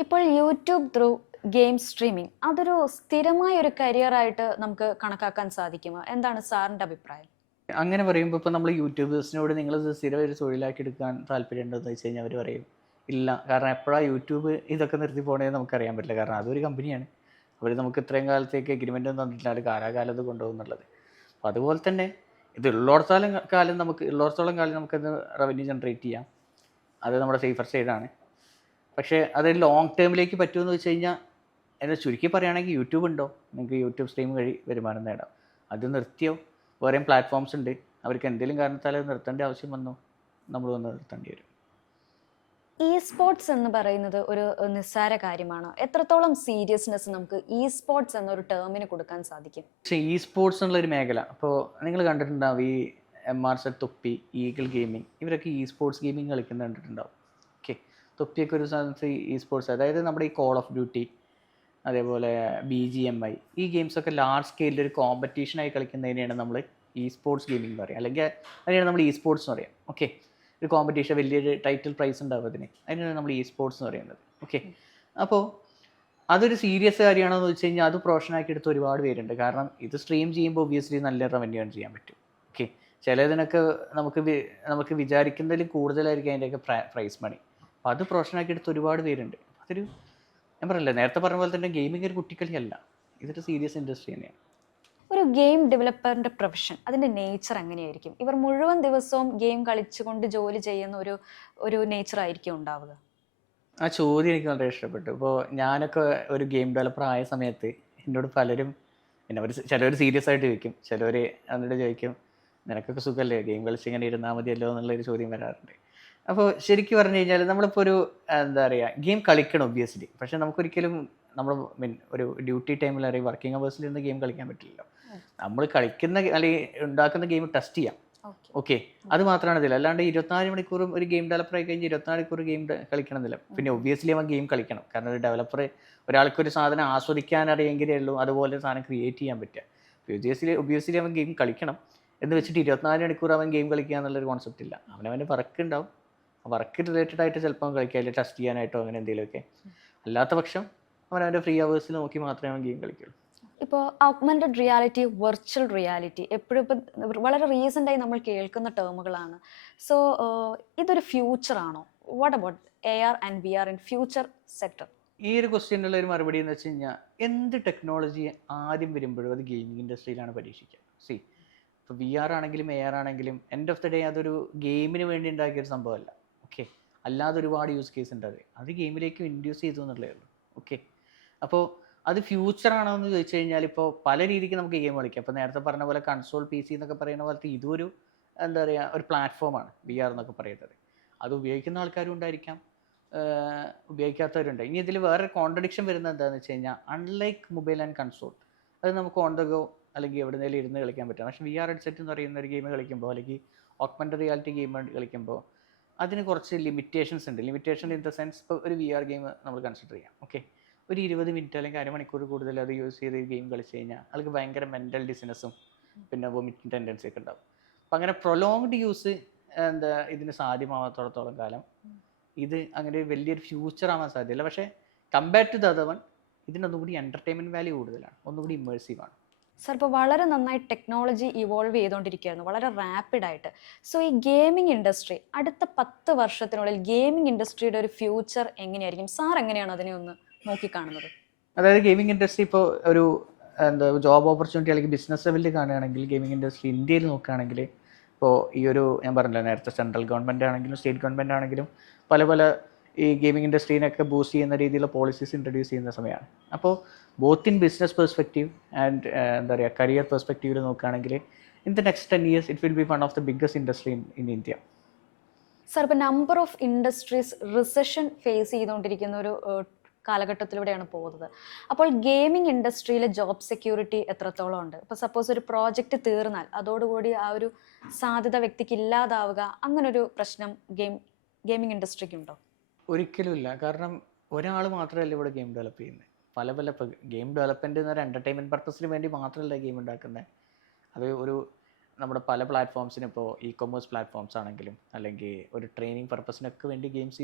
ഇപ്പോൾ യൂട്യൂബ് ത്രൂ ഗെയിം സ്ട്രീമിംഗ് അതൊരു സ്ഥിരമായ ഒരു കരിയറായിട്ട് നമുക്ക് കണക്കാക്കാൻ സാധിക്കുമോ? എന്താണ് സാറിൻ്റെ അഭിപ്രായം? അങ്ങനെ പറയുമ്പോൾ ഇപ്പോൾ നമ്മൾ യൂട്യൂബേഴ്സിനോട് നിങ്ങൾ സ്ഥിരം ഒരു തൊഴിലാക്കി എടുക്കാൻ താല്പര്യമുണ്ടോയെന്ന് വെച്ച് കഴിഞ്ഞാൽ അവർ പറയും ഇല്ല. കാരണം എപ്പോഴാണ് യൂട്യൂബ് ഇതൊക്കെ നിർത്തി പോകണമെന്ന് നമുക്കറിയാൻ പറ്റില്ല. കാരണം അതൊരു കമ്പനിയാണ്, അവർ നമുക്ക് ഇത്രയും കാലത്തേക്ക് എഗ്രിമെൻ്റ് ഒന്നും തന്നിട്ടില്ല, അവർ കാലാകാലം അത് കൊണ്ടുപോകുന്നുള്ളത്. അപ്പോൾ അതുപോലെ തന്നെ ഇത് ഉള്ളിടത്തോളം കാലം നമുക്കത് റവന്യൂ ജനറേറ്റ് ചെയ്യാം. അത് നമ്മുടെ സേഫർ സൈഡാണ്. പക്ഷേ അത് ലോങ് ടേമിലേക്ക് പറ്റുമെന്ന് വെച്ച് കഴിഞ്ഞാൽ എന്നെ ചുരുക്കി പറയുകയാണെങ്കിൽ യൂട്യൂബ് ഉണ്ടോ, നിങ്ങൾക്ക് യൂട്യൂബ് സ്ട്രീം വഴി വരുമാനം നേടാം. അത് നിർത്തിയോ? വേറെയും പ്ലാറ്റ്ഫോംസ് ഉണ്ട്, അവർക്ക് എന്തെങ്കിലും കാരണത്താൽ നിർത്തേണ്ട ആവശ്യം വന്നോ നമ്മൾ വന്ന് നിർത്തേണ്ടി വരും. സ്പോർട്സ് എന്ന് പറയുന്നത് ഒരു നിസ്സാര കാര്യമാണ്. എത്രത്തോളം സീരിയസ്നെസ് നമുക്ക് സ്പോർട്സ് എന്നൊരു ടേമിന് കൊടുക്കാൻ സാധിക്കും? പക്ഷേ സ്പോർട്സ് എന്നുള്ളൊരു മേഖല ഇപ്പോൾ നിങ്ങൾ കണ്ടിട്ടുണ്ടാവും. ഈ MRZ തൊപ്പി, ഈഗിൾ ഗെയിമിംഗ്, ഇവരൊക്കെ സ്പോർട്സ് ഗെയിമിംഗ് കളിക്കുന്നത് കണ്ടിട്ടുണ്ടാവും. തൊപ്പിയൊക്കെ ഒരു സ്ഥലത്ത് സ്പോർട്സ്, അതായത് നമ്മുടെ ഈ കോൾ ഓഫ് ഡ്യൂട്ടി, അതേപോലെ BGMI, ഈ ഗെയിംസൊക്കെ ലാർജ് സ്കെയിലിൽ ഒരു കോമ്പറ്റീഷനായി കളിക്കുന്നതിനെയാണ് നമ്മൾ സ്പോർട്സ് ഗെയിമിംഗ് എന്ന് പറയുക, അല്ലെങ്കിൽ അതിനെയാണ് നമ്മൾ സ്പോർട്സ് എന്ന് പറയാം. ഒരു കോമ്പറ്റീഷൻ, വലിയൊരു ടൈറ്റിൽ പ്രൈസ് ഉണ്ടാവും അതിനാണ് നമ്മൾ സ്പോർട്സ് എന്ന് പറയുന്നത്. അപ്പോൾ അതൊരു സീരിയസ് കാര്യമാണെന്ന് വെച്ച് കഴിഞ്ഞാൽ അത് പ്രൊഫഷനാക്കി എടുത്ത് ഒരുപാട് പേരുണ്ട്. കാരണം ഇത് സ്ട്രീം ചെയ്യുമ്പോൾ ഒബ്വിയസ്ലി നല്ല റവന്യൂ ഏൺ ചെയ്യാൻ പറ്റും. ചിലതിനൊക്കെ നമുക്ക് വിചാരിക്കുന്നതിൽ കൂടുതലായിരിക്കും അതിൻ്റെയൊക്കെ പ്രൈസ് മണി. അപ്പോൾ അത് പ്രൊഫഷനാക്കി എടുത്ത് ഒരുപാട് പേരുണ്ട്. അതൊരു ഞാൻ പറയില്ല, നേരത്തെ പറഞ്ഞ പോലെ തന്നെ ഗെയിമിംഗ് ഒരു കുട്ടിക്കളിയല്ല, ഇതൊരു സീരിയസ് ഇൻഡസ്ട്രി തന്നെയാണ്. ഒരു ഗെയിം ഡെവലപ്പറിൻ്റെ പ്രൊഫഷൻ, അതിൻ്റെ നേച്ചർ എങ്ങനെയായിരിക്കും? ഇവർ മുഴുവൻ ദിവസവും ഗെയിം കളിച്ചുകൊണ്ട് ജോലി ചെയ്യുന്ന ഒരു നേച്ചർ ആയിരിക്കും ഉണ്ടാവുക? ആ ചോദ്യം എനിക്ക് വളരെ ഇഷ്ടപ്പെട്ടു. ഇപ്പോൾ ഞാനൊക്കെ ഒരു ഗെയിം ഡെവലപ്പർ ആയ സമയത്ത് എന്നോട് പലരും ചിലവർ സീരിയസ് ആയിട്ട് ചോദിക്കും, ചിലവർ എന്നിട്ട് ചോദിക്കും നിനക്കൊക്കെ സുഖമല്ലേ, ഗെയിം കളിച്ച് ഇങ്ങനെ ഇരുന്നാൽ മതിയല്ലോ എന്നുള്ളൊരു ചോദ്യം വരാറുണ്ട്. അപ്പോൾ ശരിക്കും പറഞ്ഞു കഴിഞ്ഞാൽ നമ്മളിപ്പോൾ ഒരു എന്താ പറയുക, ഗെയിം കളിക്കണം ഒബ്വിയസ്ലി, പക്ഷേ നമുക്കൊരിക്കലും നമ്മൾ ഒരു ഡ്യൂട്ടി ടൈമിൽ അല്ലെങ്കിൽ വർക്കിംഗ് അവേഴ്സിൽ ഇരുന്ന് ഗെയിം കളിക്കാൻ പറ്റില്ലല്ലോ. നമ്മൾ കളിക്കുന്ന അല്ലെങ്കിൽ ഉണ്ടാക്കുന്ന ഗെയിം ടെസ്റ്റ് ചെയ്യാം. അത് മാത്രമാണ് ഇതിൽ. അല്ലാണ്ട് 24 മണിക്കൂറും ഒരു ഗെയിം ഡെവലപ്പർ ആയി കഴിഞ്ഞ് 24 മണിക്കൂർ ഗെയിം കളിക്കണമെന്നില്ല. പിന്നെ ഒബ്വിയസ്ലി അവൻ ഗെയിം കളിക്കണം. കാരണം ഒരു ഡെവലപ്പർ ഒരാൾക്കൊരു സാധനം ആസ്വദിക്കാൻ അറിയെങ്കിലേ ഉള്ളൂ അതുപോലെ സാധനം ക്രിയേറ്റ് ചെയ്യാൻ പറ്റുക. ഒബ്വിയസ്ലി അവൻ ഗെയിം കളിക്കണം എന്ന് വെച്ചിട്ട് 24 മണിക്കൂർ അവൻ ഗെയിം കളിക്കുക എന്നുള്ളൊരു കോൺസെപ്റ്റ് ഇല്ല. അവനവൻ്റെ വർക്ക് ഉണ്ടാവും, വർക്ക് റിലേറ്റഡ് ആയിട്ട് ചിലപ്പോൾ കളിക്കുക, അല്ലെങ്കിൽ ടെസ്റ്റ് ചെയ്യാനായിട്ടോ അങ്ങനെ എന്തെങ്കിലുമൊക്കെ. അല്ലാത്ത പക്ഷം അവനവൻ്റെ ഫ്രീ അവേഴ്സിൽ നോക്കി മാത്രമേ അവൻ ഗെയിം കളിക്കുള്ളൂ. ഇപ്പോൾ ഓഗ്മെന്റഡ് റിയാലിറ്റി, വെർച്വൽ റിയാലിറ്റി എപ്പോഴും ഇപ്പം വളരെ റീസെൻ്റായി നമ്മൾ കേൾക്കുന്ന ടേമുകളാണ്. സോ ഇതൊരു ഫ്യൂച്ചറാണോ? What about AR and VR in future sector? ഈ ഒരു ക്വസ്റ്റ്യനുള്ള ഒരു മറുപടി എന്ന് വെച്ച് കഴിഞ്ഞാൽ, എന്ത് ടെക്നോളജി ആദ്യം വരുമ്പോഴും അത് ഗെയിമിംഗ് ഇൻഡസ്ട്രിയിലാണ് പരീക്ഷിക്കുക. ഇപ്പോൾ VR ആണെങ്കിലും AR ആണെങ്കിലും എൻഡ് ഓഫ് ദ ഡേ അതൊരു ഗെയിമിന് വേണ്ടി ഉണ്ടാക്കിയൊരു സംഭവമല്ല. ഓക്കെ. അല്ലാതെ ഒരുപാട് യൂസ് കേസ് ഉണ്ട്. അത് ഗെയിമിലേക്ക് ഇൻഡ്യൂസ് ചെയ്തു എന്നുള്ളതേ ഉള്ളൂ. ഓക്കെ. അപ്പോൾ അത് ഫ്യൂച്ചർ ആണോ എന്ന് ചോദിച്ചു കഴിഞ്ഞാൽ ഇപ്പോൾ പല രീതിക്ക് നമുക്ക് ഗെയിം കളിക്കാം. അപ്പോൾ നേരത്തെ പറഞ്ഞ പോലെ കൺസോൾ പി സി എന്നൊക്കെ പറയുന്ന പോലത്തെ ഇതൊരു എന്താ പറയുക ഒരു പ്ലാറ്റ്ഫോമാണ് വി ആർ എന്നൊക്കെ പറയുന്നത്. അത് ഉപയോഗിക്കുന്ന ആൾക്കാരും ഉണ്ടായിരിക്കാം, ഉപയോഗിക്കാത്തവരുണ്ട്. ഇനി ഇതിൽ വേറെ കോൺട്രഡിക്ഷൻ വരുന്നത് എന്താണെന്ന് വെച്ച് കഴിഞ്ഞാൽ അൺലൈക്ക് മൊബൈൽ ആൻഡ് കൺസോൾ അത് നമുക്ക് ഓൺ ദ ഗോ അല്ലെങ്കിൽ എവിടെയെങ്കിലും ഇരുന്ന് കളിക്കാൻ പറ്റും. പക്ഷേ വി ആർ ഹെഡ്സെറ്റ് എന്ന് പറയുന്ന ഒരു ഗെയിം കളിക്കുമ്പോൾ അല്ലെങ്കിൽ ഓഗ്മെൻറ്റഡ് റിയാലിറ്റി ഗെയിം കളിക്കുമ്പോൾ അതിന് കുറച്ച് ലിമിറ്റേഷൻസ് ഉണ്ട്. ലിമിറ്റേഷൻ ഇൻ ദ സെൻസ് ഇപ്പോൾ ഒരു വി ആർ ഗെയിം നമ്മൾ കൺസിഡർ ചെയ്യാം. ഓക്കെ, ഒരു 20 മിനിറ്റ് അല്ലെങ്കിൽ അരമണിക്കൂർ കൂടുതൽ അത് യൂസ് ചെയ്ത് ഗെയിം കളിച്ച് കഴിഞ്ഞാൽ ആൾക്ക് ഭയങ്കര മെൻ്റൽ ഡിസിനസ്സും പിന്നെ വൊമിറ്റിംഗ് ടെൻഡൻസി ഒക്കെ ഉണ്ടാവും. അപ്പം അങ്ങനെ പ്രൊലോങ്ഡ് യൂസ് ഇതിന് സാധ്യമാവാത്തോളത്തോളം കാലം ഇത് അങ്ങനെ വലിയൊരു ഫ്യൂച്ചർ ആവാൻ സാധ്യതയില്ല. പക്ഷേ compare to the other one ഇതിനൊന്നുകൂടി എൻ്റർടൈൻമെൻറ്റ് വാല്യൂ കൂടുതലാണ്, ഒന്നുകൂടി ഇമ്മേഴ്സീവാണ്. സർ, ഇപ്പോൾ വളരെ നന്നായി ടെക്നോളജി ഇവോൾവ് ചെയ്തുകൊണ്ടിരിക്കുകയായിരുന്നു, വളരെ റാപ്പിഡായിട്ട്. സോ ഈ ഗെയിമിംഗ് ഇൻഡസ്ട്രി അടുത്ത 10 വർഷത്തിനുള്ളിൽ ഗെയിമിംഗ് ഇൻഡസ്ട്രിയുടെ ഒരു ഫ്യൂച്ചർ എങ്ങനെയായിരിക്കും? സാർ എങ്ങനെയാണ് അതിനെ ഒന്ന് നോക്കിക്കാണുന്നത്? അതായത് ഗെയിമിംഗ് ഇൻഡസ്ട്രി ഇപ്പോൾ ഒരു ജോബ് ഓപ്പർച്യൂണിറ്റി അല്ലെങ്കിൽ ബിസിനസ് ലെവലിൽ കാണുകയാണെങ്കിൽ ഗെയിമിംഗ് ഇൻഡസ്ട്രി ഇന്ത്യയിൽ നോക്കുകയാണെങ്കിൽ ഇപ്പോൾ ഈ ഒരു ഞാൻ പറഞ്ഞില്ല നേരത്തെ സെൻട്രൽ ഗവൺമെൻറ് ആണെങ്കിലും സ്റ്റേറ്റ് ഗവൺമെൻറ് ആണെങ്കിലും പല ഈ ഗെയിമിംഗ് ഇൻഡസ്ട്രീനൊക്കെ ബൂസ്റ്റ് ചെയ്യുന്ന രീതിയിലുള്ള പോളിസീസ് ഇൻട്രൊഡ്യൂസ് ചെയ്യുന്ന സമയമാണ്. അപ്പോൾ both in business perspective and എന്താ പറയുക കരിയർ പെർസ്പെക്റ്റീവിൽ നോക്കുകയാണെങ്കിൽ in the next 10 years it will be one of the biggest industry in India. Sir, ഇപ്പോൾ number of industries recession face ചെയ്തുകൊണ്ടിരിക്കുന്ന ഒരു കാലഘട്ടത്തിലൂടെയാണ് പോകുന്നത്. അപ്പോൾ ഗെയിമിംഗ് ഇൻഡസ്ട്രിയിലെ ജോബ് സെക്യൂരിറ്റി എത്രത്തോളം ഉണ്ട്? ഇപ്പോൾ സപ്പോസ് ഒരു പ്രോജക്റ്റ് തീർന്നാൽ അതോടുകൂടി ആ ഒരു സാധ്യത വ്യക്തിക്ക് ഇല്ലാതാവുക, അങ്ങനൊരു പ്രശ്നം ഗെയിമിംഗ് ഇൻഡസ്ട്രിക്ക് ഉണ്ടോ? ഒരിക്കലും ഇല്ല. കാരണം ഒരാൾ മാത്രമല്ല ഇവിടെ ഗെയിം ഡെവലപ്പ് ചെയ്യുന്നത്. പല ഇപ്പോൾ ഗെയിം ഡെവലപ്മെൻറ്റ് എന്നൊരു എൻ്റർടൈൻമെൻറ്റ് പർപ്പസിന് വേണ്ടി മാത്രമല്ല ഗെയിം ഉണ്ടാക്കുന്നത്. അത് ഒരു നമ്മുടെ പല പ്ലാറ്റ്ഫോംസിന് ഇപ്പോൾ കൊമേഴ്സ് പ്ലാറ്റ്ഫോംസ് ആണെങ്കിലും അല്ലെങ്കിൽ ഒരു ട്രെയിനിങ് പർപ്പസിനൊക്കെ വേണ്ടി ഗെയിംസ്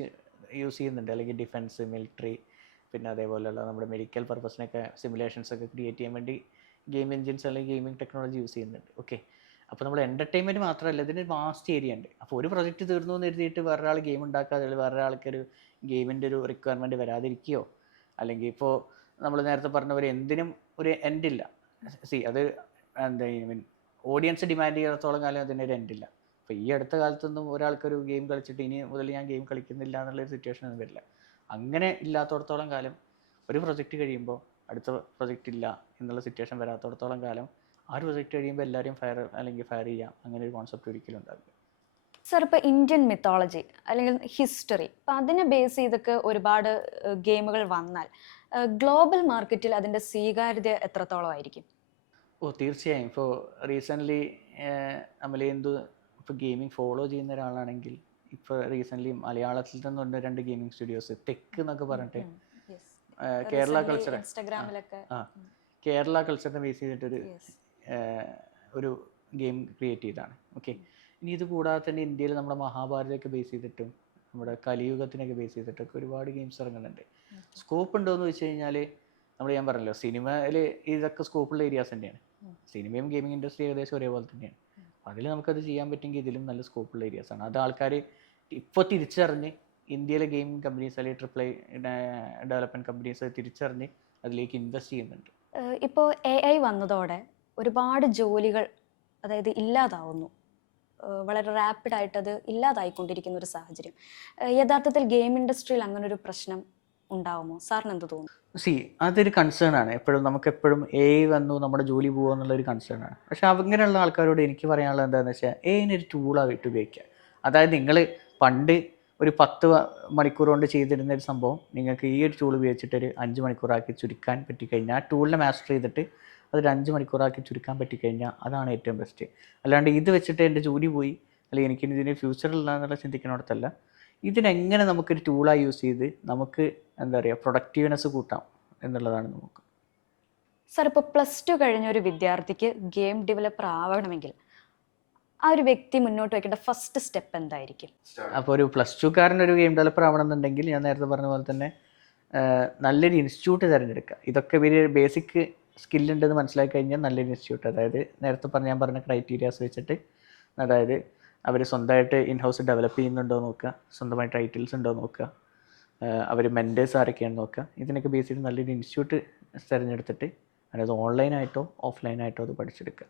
യൂസ് ചെയ്യുന്നുണ്ട്. അല്ലെങ്കിൽ ഡിഫൻസ്, മിലിറ്ററി, പിന്നെ അതേപോലെയുള്ള നമ്മുടെ മെഡിക്കൽ പർപ്പസിനൊക്കെ സിമുലേഷൻസ് ഒക്കെ ക്രിയേറ്റ് ചെയ്യാൻ വേണ്ടി ഗെയിം എൻജിൻസ് അല്ലെങ്കിൽ ഗെയിമിംഗ് ടെക്നോളജി യൂസ് ചെയ്യുന്നുണ്ട്. ഓക്കെ, അപ്പോൾ നമ്മൾ എൻ്റർടൈൻമെൻറ്റ് മാത്രമല്ല ഇതിന് വാസ്റ്റ് ഏരിയ ഉണ്ട്. അപ്പോൾ ഒരു പ്രൊജക്റ്റ് തീർന്നു എന്ന് എഴുതിയിട്ട് വേറൊരാൾ ഗെയിം ഉണ്ടാക്കാതെ അല്ലെങ്കിൽ വേറൊരാൾക്കൊരു ഗെയിമിൻ്റെ ഒരു റിക്വയർമെൻറ്റ് വരാതിരിക്കുകയോ അല്ലെങ്കിൽ ഇപ്പോൾ നമ്മൾ നേരത്തെ പറഞ്ഞ പോലെ എന്തിനും ഒരു എൻഡില്ല. അത് എന്താ മീൻ ഓഡിയൻസ് ഡിമാൻഡ് ചെയ്യുന്നിടത്തോളം കാലം അതിനൊരു എൻഡില്ല. അപ്പോൾ ഈ അടുത്ത കാലത്തൊന്നും ഒരാൾക്കൊരു ഗെയിം കളിച്ചിട്ട് ഇനി മുതൽ ഞാൻ ഗെയിം കളിക്കുന്നില്ല എന്നുള്ളൊരു സിറ്റുവേഷൻ ഒന്നും വരില്ല. അങ്ങനെ ഇല്ലാത്തടത്തോളം കാലം ഒരു പ്രൊജക്റ്റ് കഴിയുമ്പോൾ അടുത്ത പ്രൊജക്റ്റ് ഇല്ല എന്നുള്ള സിറ്റുവേഷൻ വരാത്തടത്തോളം കാലം ആ ഒരു പ്രൊജക്റ്റ് കഴിയുമ്പോൾ എല്ലാവരെയും ഫയർ ചെയ്യാം, അങ്ങനെ ഒരു കോൺസെപ്റ്റ് ഒരിക്കലും ഉണ്ടാവില്ല. സർ, ഇപ്പോൾ ഇന്ത്യൻ മിത്തോളജി അല്ലെങ്കിൽ ഹിസ്റ്ററി, അപ്പം അതിനെ ബേസ് ചെയ്തൊക്കെ ഒരുപാട് ഗെയിമുകൾ വന്നാൽ ഗ്ലോബൽ മാർക്കറ്റിൽ അതിൻ്റെ സ്വീകാര്യത എത്രത്തോളം ആയിരിക്കും? തീർച്ചയായും. ഇപ്പോൾ റീസെൻ്റ്ലി അമലേന്ദു ഇപ്പോൾ ഗെയിമിംഗ് ഫോളോ ചെയ്യുന്ന ഒരാളാണെങ്കിൽ ഇപ്പോൾ റീസെൻ്റ്ലി മലയാളത്തിൽ തന്നെ ഉണ്ട് 2 ഗെയിമിംഗ് സ്റ്റുഡിയോസ്, ടെക്ക് എന്നൊക്കെ പറഞ്ഞിട്ട് കേരള കൾച്ചർ കേരള കൾച്ചറിനെ ബേസ് ചെയ്തിട്ടൊരു ഒരു ഗെയിം ക്രിയേറ്റ് ചെയ്തതാണ്. ഓക്കെ, ഇനി ഇത് കൂടാതെ തന്നെ ഇന്ത്യയിൽ നമ്മുടെ മഹാഭാരതമൊക്കെ ബേസ് ചെയ്തിട്ടും നമ്മുടെ കലിയുഗത്തിനൊക്കെ ബേസ് ചെയ്തിട്ടൊക്കെ ഒരുപാട് ഗെയിംസ് ഇറങ്ങുന്നുണ്ട്. സ്കോപ്പ് ഉണ്ടോ എന്ന് വെച്ച് കഴിഞ്ഞാൽ ഞാൻ പറഞ്ഞല്ലോ സിനിമയിൽ ഇതൊക്കെ സ്കോപ്പുള്ള ഏരിയാസ് തന്നെയാണ്. സിനിമയും ഗെയിമിംഗ് ഇൻഡസ്ട്രി ഏകദേശം ഒരേപോലെ തന്നെയാണ്. അതിൽ നമുക്കത് ചെയ്യാൻ പറ്റുമെങ്കിൽ ഇതിലും നല്ല സ്കോപ്പുള്ള ഏരിയാസാണ്. അത് ആൾക്കാർ ഇപ്പോൾ തിരിച്ചറിഞ്ഞ് ഇന്ത്യയിലെ ഗെയിമിംഗ് കമ്പനീസ് അല്ലെങ്കിൽ AAA ഡെവലപ്മെൻറ്റ് കമ്പനീസ് തിരിച്ചറിഞ്ഞ് അതിലേക്ക് ഇൻവെസ്റ്റ് ചെയ്യുന്നുണ്ട്. ഇപ്പോൾ AI വന്നതോടെ ഒരുപാട് ജോലികൾ അതായത് ഇല്ലാതാവുന്നു, വളരെ റാപ്പിഡായിട്ട് അത് ഇല്ലാതായിക്കൊണ്ടിരിക്കുന്ന ഒരു സാഹചര്യം. യഥാർത്ഥത്തിൽ ഗെയിം ഇൻഡസ്ട്രിയിൽ അങ്ങനൊരു പ്രശ്നം ഉണ്ടാവുമോ? സാറിന് എന്ത് തോന്നുന്നു? അതൊരു കൺസേൺ ആണ്. നമുക്കെപ്പോഴും AI വന്നു നമ്മുടെ ജോലി പോകുക എന്നുള്ളൊരു കൺസേൺ ആണ്. പക്ഷെ അങ്ങനെയുള്ള ആൾക്കാരോട് എനിക്ക് പറയാനുള്ളത് എന്താണെന്ന് വെച്ചാൽ AI ഒരു ടൂളായിട്ട് ഉപയോഗിക്കുക. അതായത് നിങ്ങൾ പണ്ട് ഒരു 10 മണിക്കൂർ കൊണ്ട് ചെയ്തിരുന്ന ഒരു സംഭവം നിങ്ങൾക്ക് ഈ ഒരു ടൂൾ ഉപയോഗിച്ചിട്ടൊരു 5 മണിക്കൂറാക്കി ചുരുക്കാൻ പറ്റിക്കഴിഞ്ഞാൽ ആ ടൂളിനെ മാസ്റ്റർ ചെയ്തിട്ട് അതൊരു 5 മണിക്കൂറാക്കി ചുരുക്കാൻ പറ്റിക്കഴിഞ്ഞാൽ അതാണ് ഏറ്റവും ബെസ്റ്റ്. അല്ലാണ്ട് ഇത് വെച്ചിട്ട് എൻ്റെ ജോലി പോയി അല്ലെങ്കിൽ എനിക്ക് ഇതിന് ഫ്യൂച്ചറില്ല എന്നുള്ള ചിന്തിക്കുന്നിടത്തല്ല, ഇതിനെങ്ങനെ നമുക്കൊരു ടൂളായി യൂസ് ചെയ്ത് നമുക്ക് എന്താ പറയുക പ്രൊഡക്റ്റീവ്നെസ് കൂട്ടാം എന്നുള്ളതാണ് നമുക്ക്. സർ, ഇപ്പോൾ +2 കഴിഞ്ഞ ഒരു വിദ്യാർത്ഥിക്ക് ഗെയിം ഡെവലപ്പർ ആവണമെങ്കിൽ ആ ഒരു വ്യക്തി മുന്നോട്ട് വയ്ക്കേണ്ട ഫസ്റ്റ് സ്റ്റെപ്പ് എന്തായിരിക്കും? അപ്പോൾ ഒരു +2കാരൻ ഒരു ഗെയിം ഡെവലപ്പർ ആവണമെന്നുണ്ടെങ്കിൽ ഞാൻ നേരത്തെ പറഞ്ഞ പോലെ തന്നെ നല്ലൊരു ഇൻസ്റ്റിറ്റ്യൂട്ട് തിരഞ്ഞെടുക്കുക. ഇതൊക്കെ വലിയ ബേസിക് സ്കില്ലുണ്ടെന്ന് മനസ്സിലാക്കി കഴിഞ്ഞാൽ നല്ലൊരു ഇൻസ്റ്റിറ്റ്യൂട്ട്, അതായത് നേരത്തെ ഞാൻ പറഞ്ഞ ക്രൈറ്റീരിയാസ് വെച്ചിട്ട്, അതായത് അവർ സ്വന്തമായിട്ട് ഇൻഹൗസ് ഡെവലപ്പ് ചെയ്യുന്നുണ്ടോ നോക്കുക, സ്വന്തമായി ടൈറ്റിൽസ് ഉണ്ടോ നോക്കുക, അവർ മെൻറ്റേഴ്സ് ആരൊക്കെയാണെന്ന് നോക്കുക. ഇതിനൊക്കെ ബേസ് ചെയ്ത് നല്ലൊരു ഇൻസ്റ്റിറ്റ്യൂട്ട് തിരഞ്ഞെടുത്തിട്ട് അതായത് ഓൺലൈനായിട്ടോ ഓഫ്ലൈനായിട്ടോ അത് പഠിച്ചെടുക്കുക.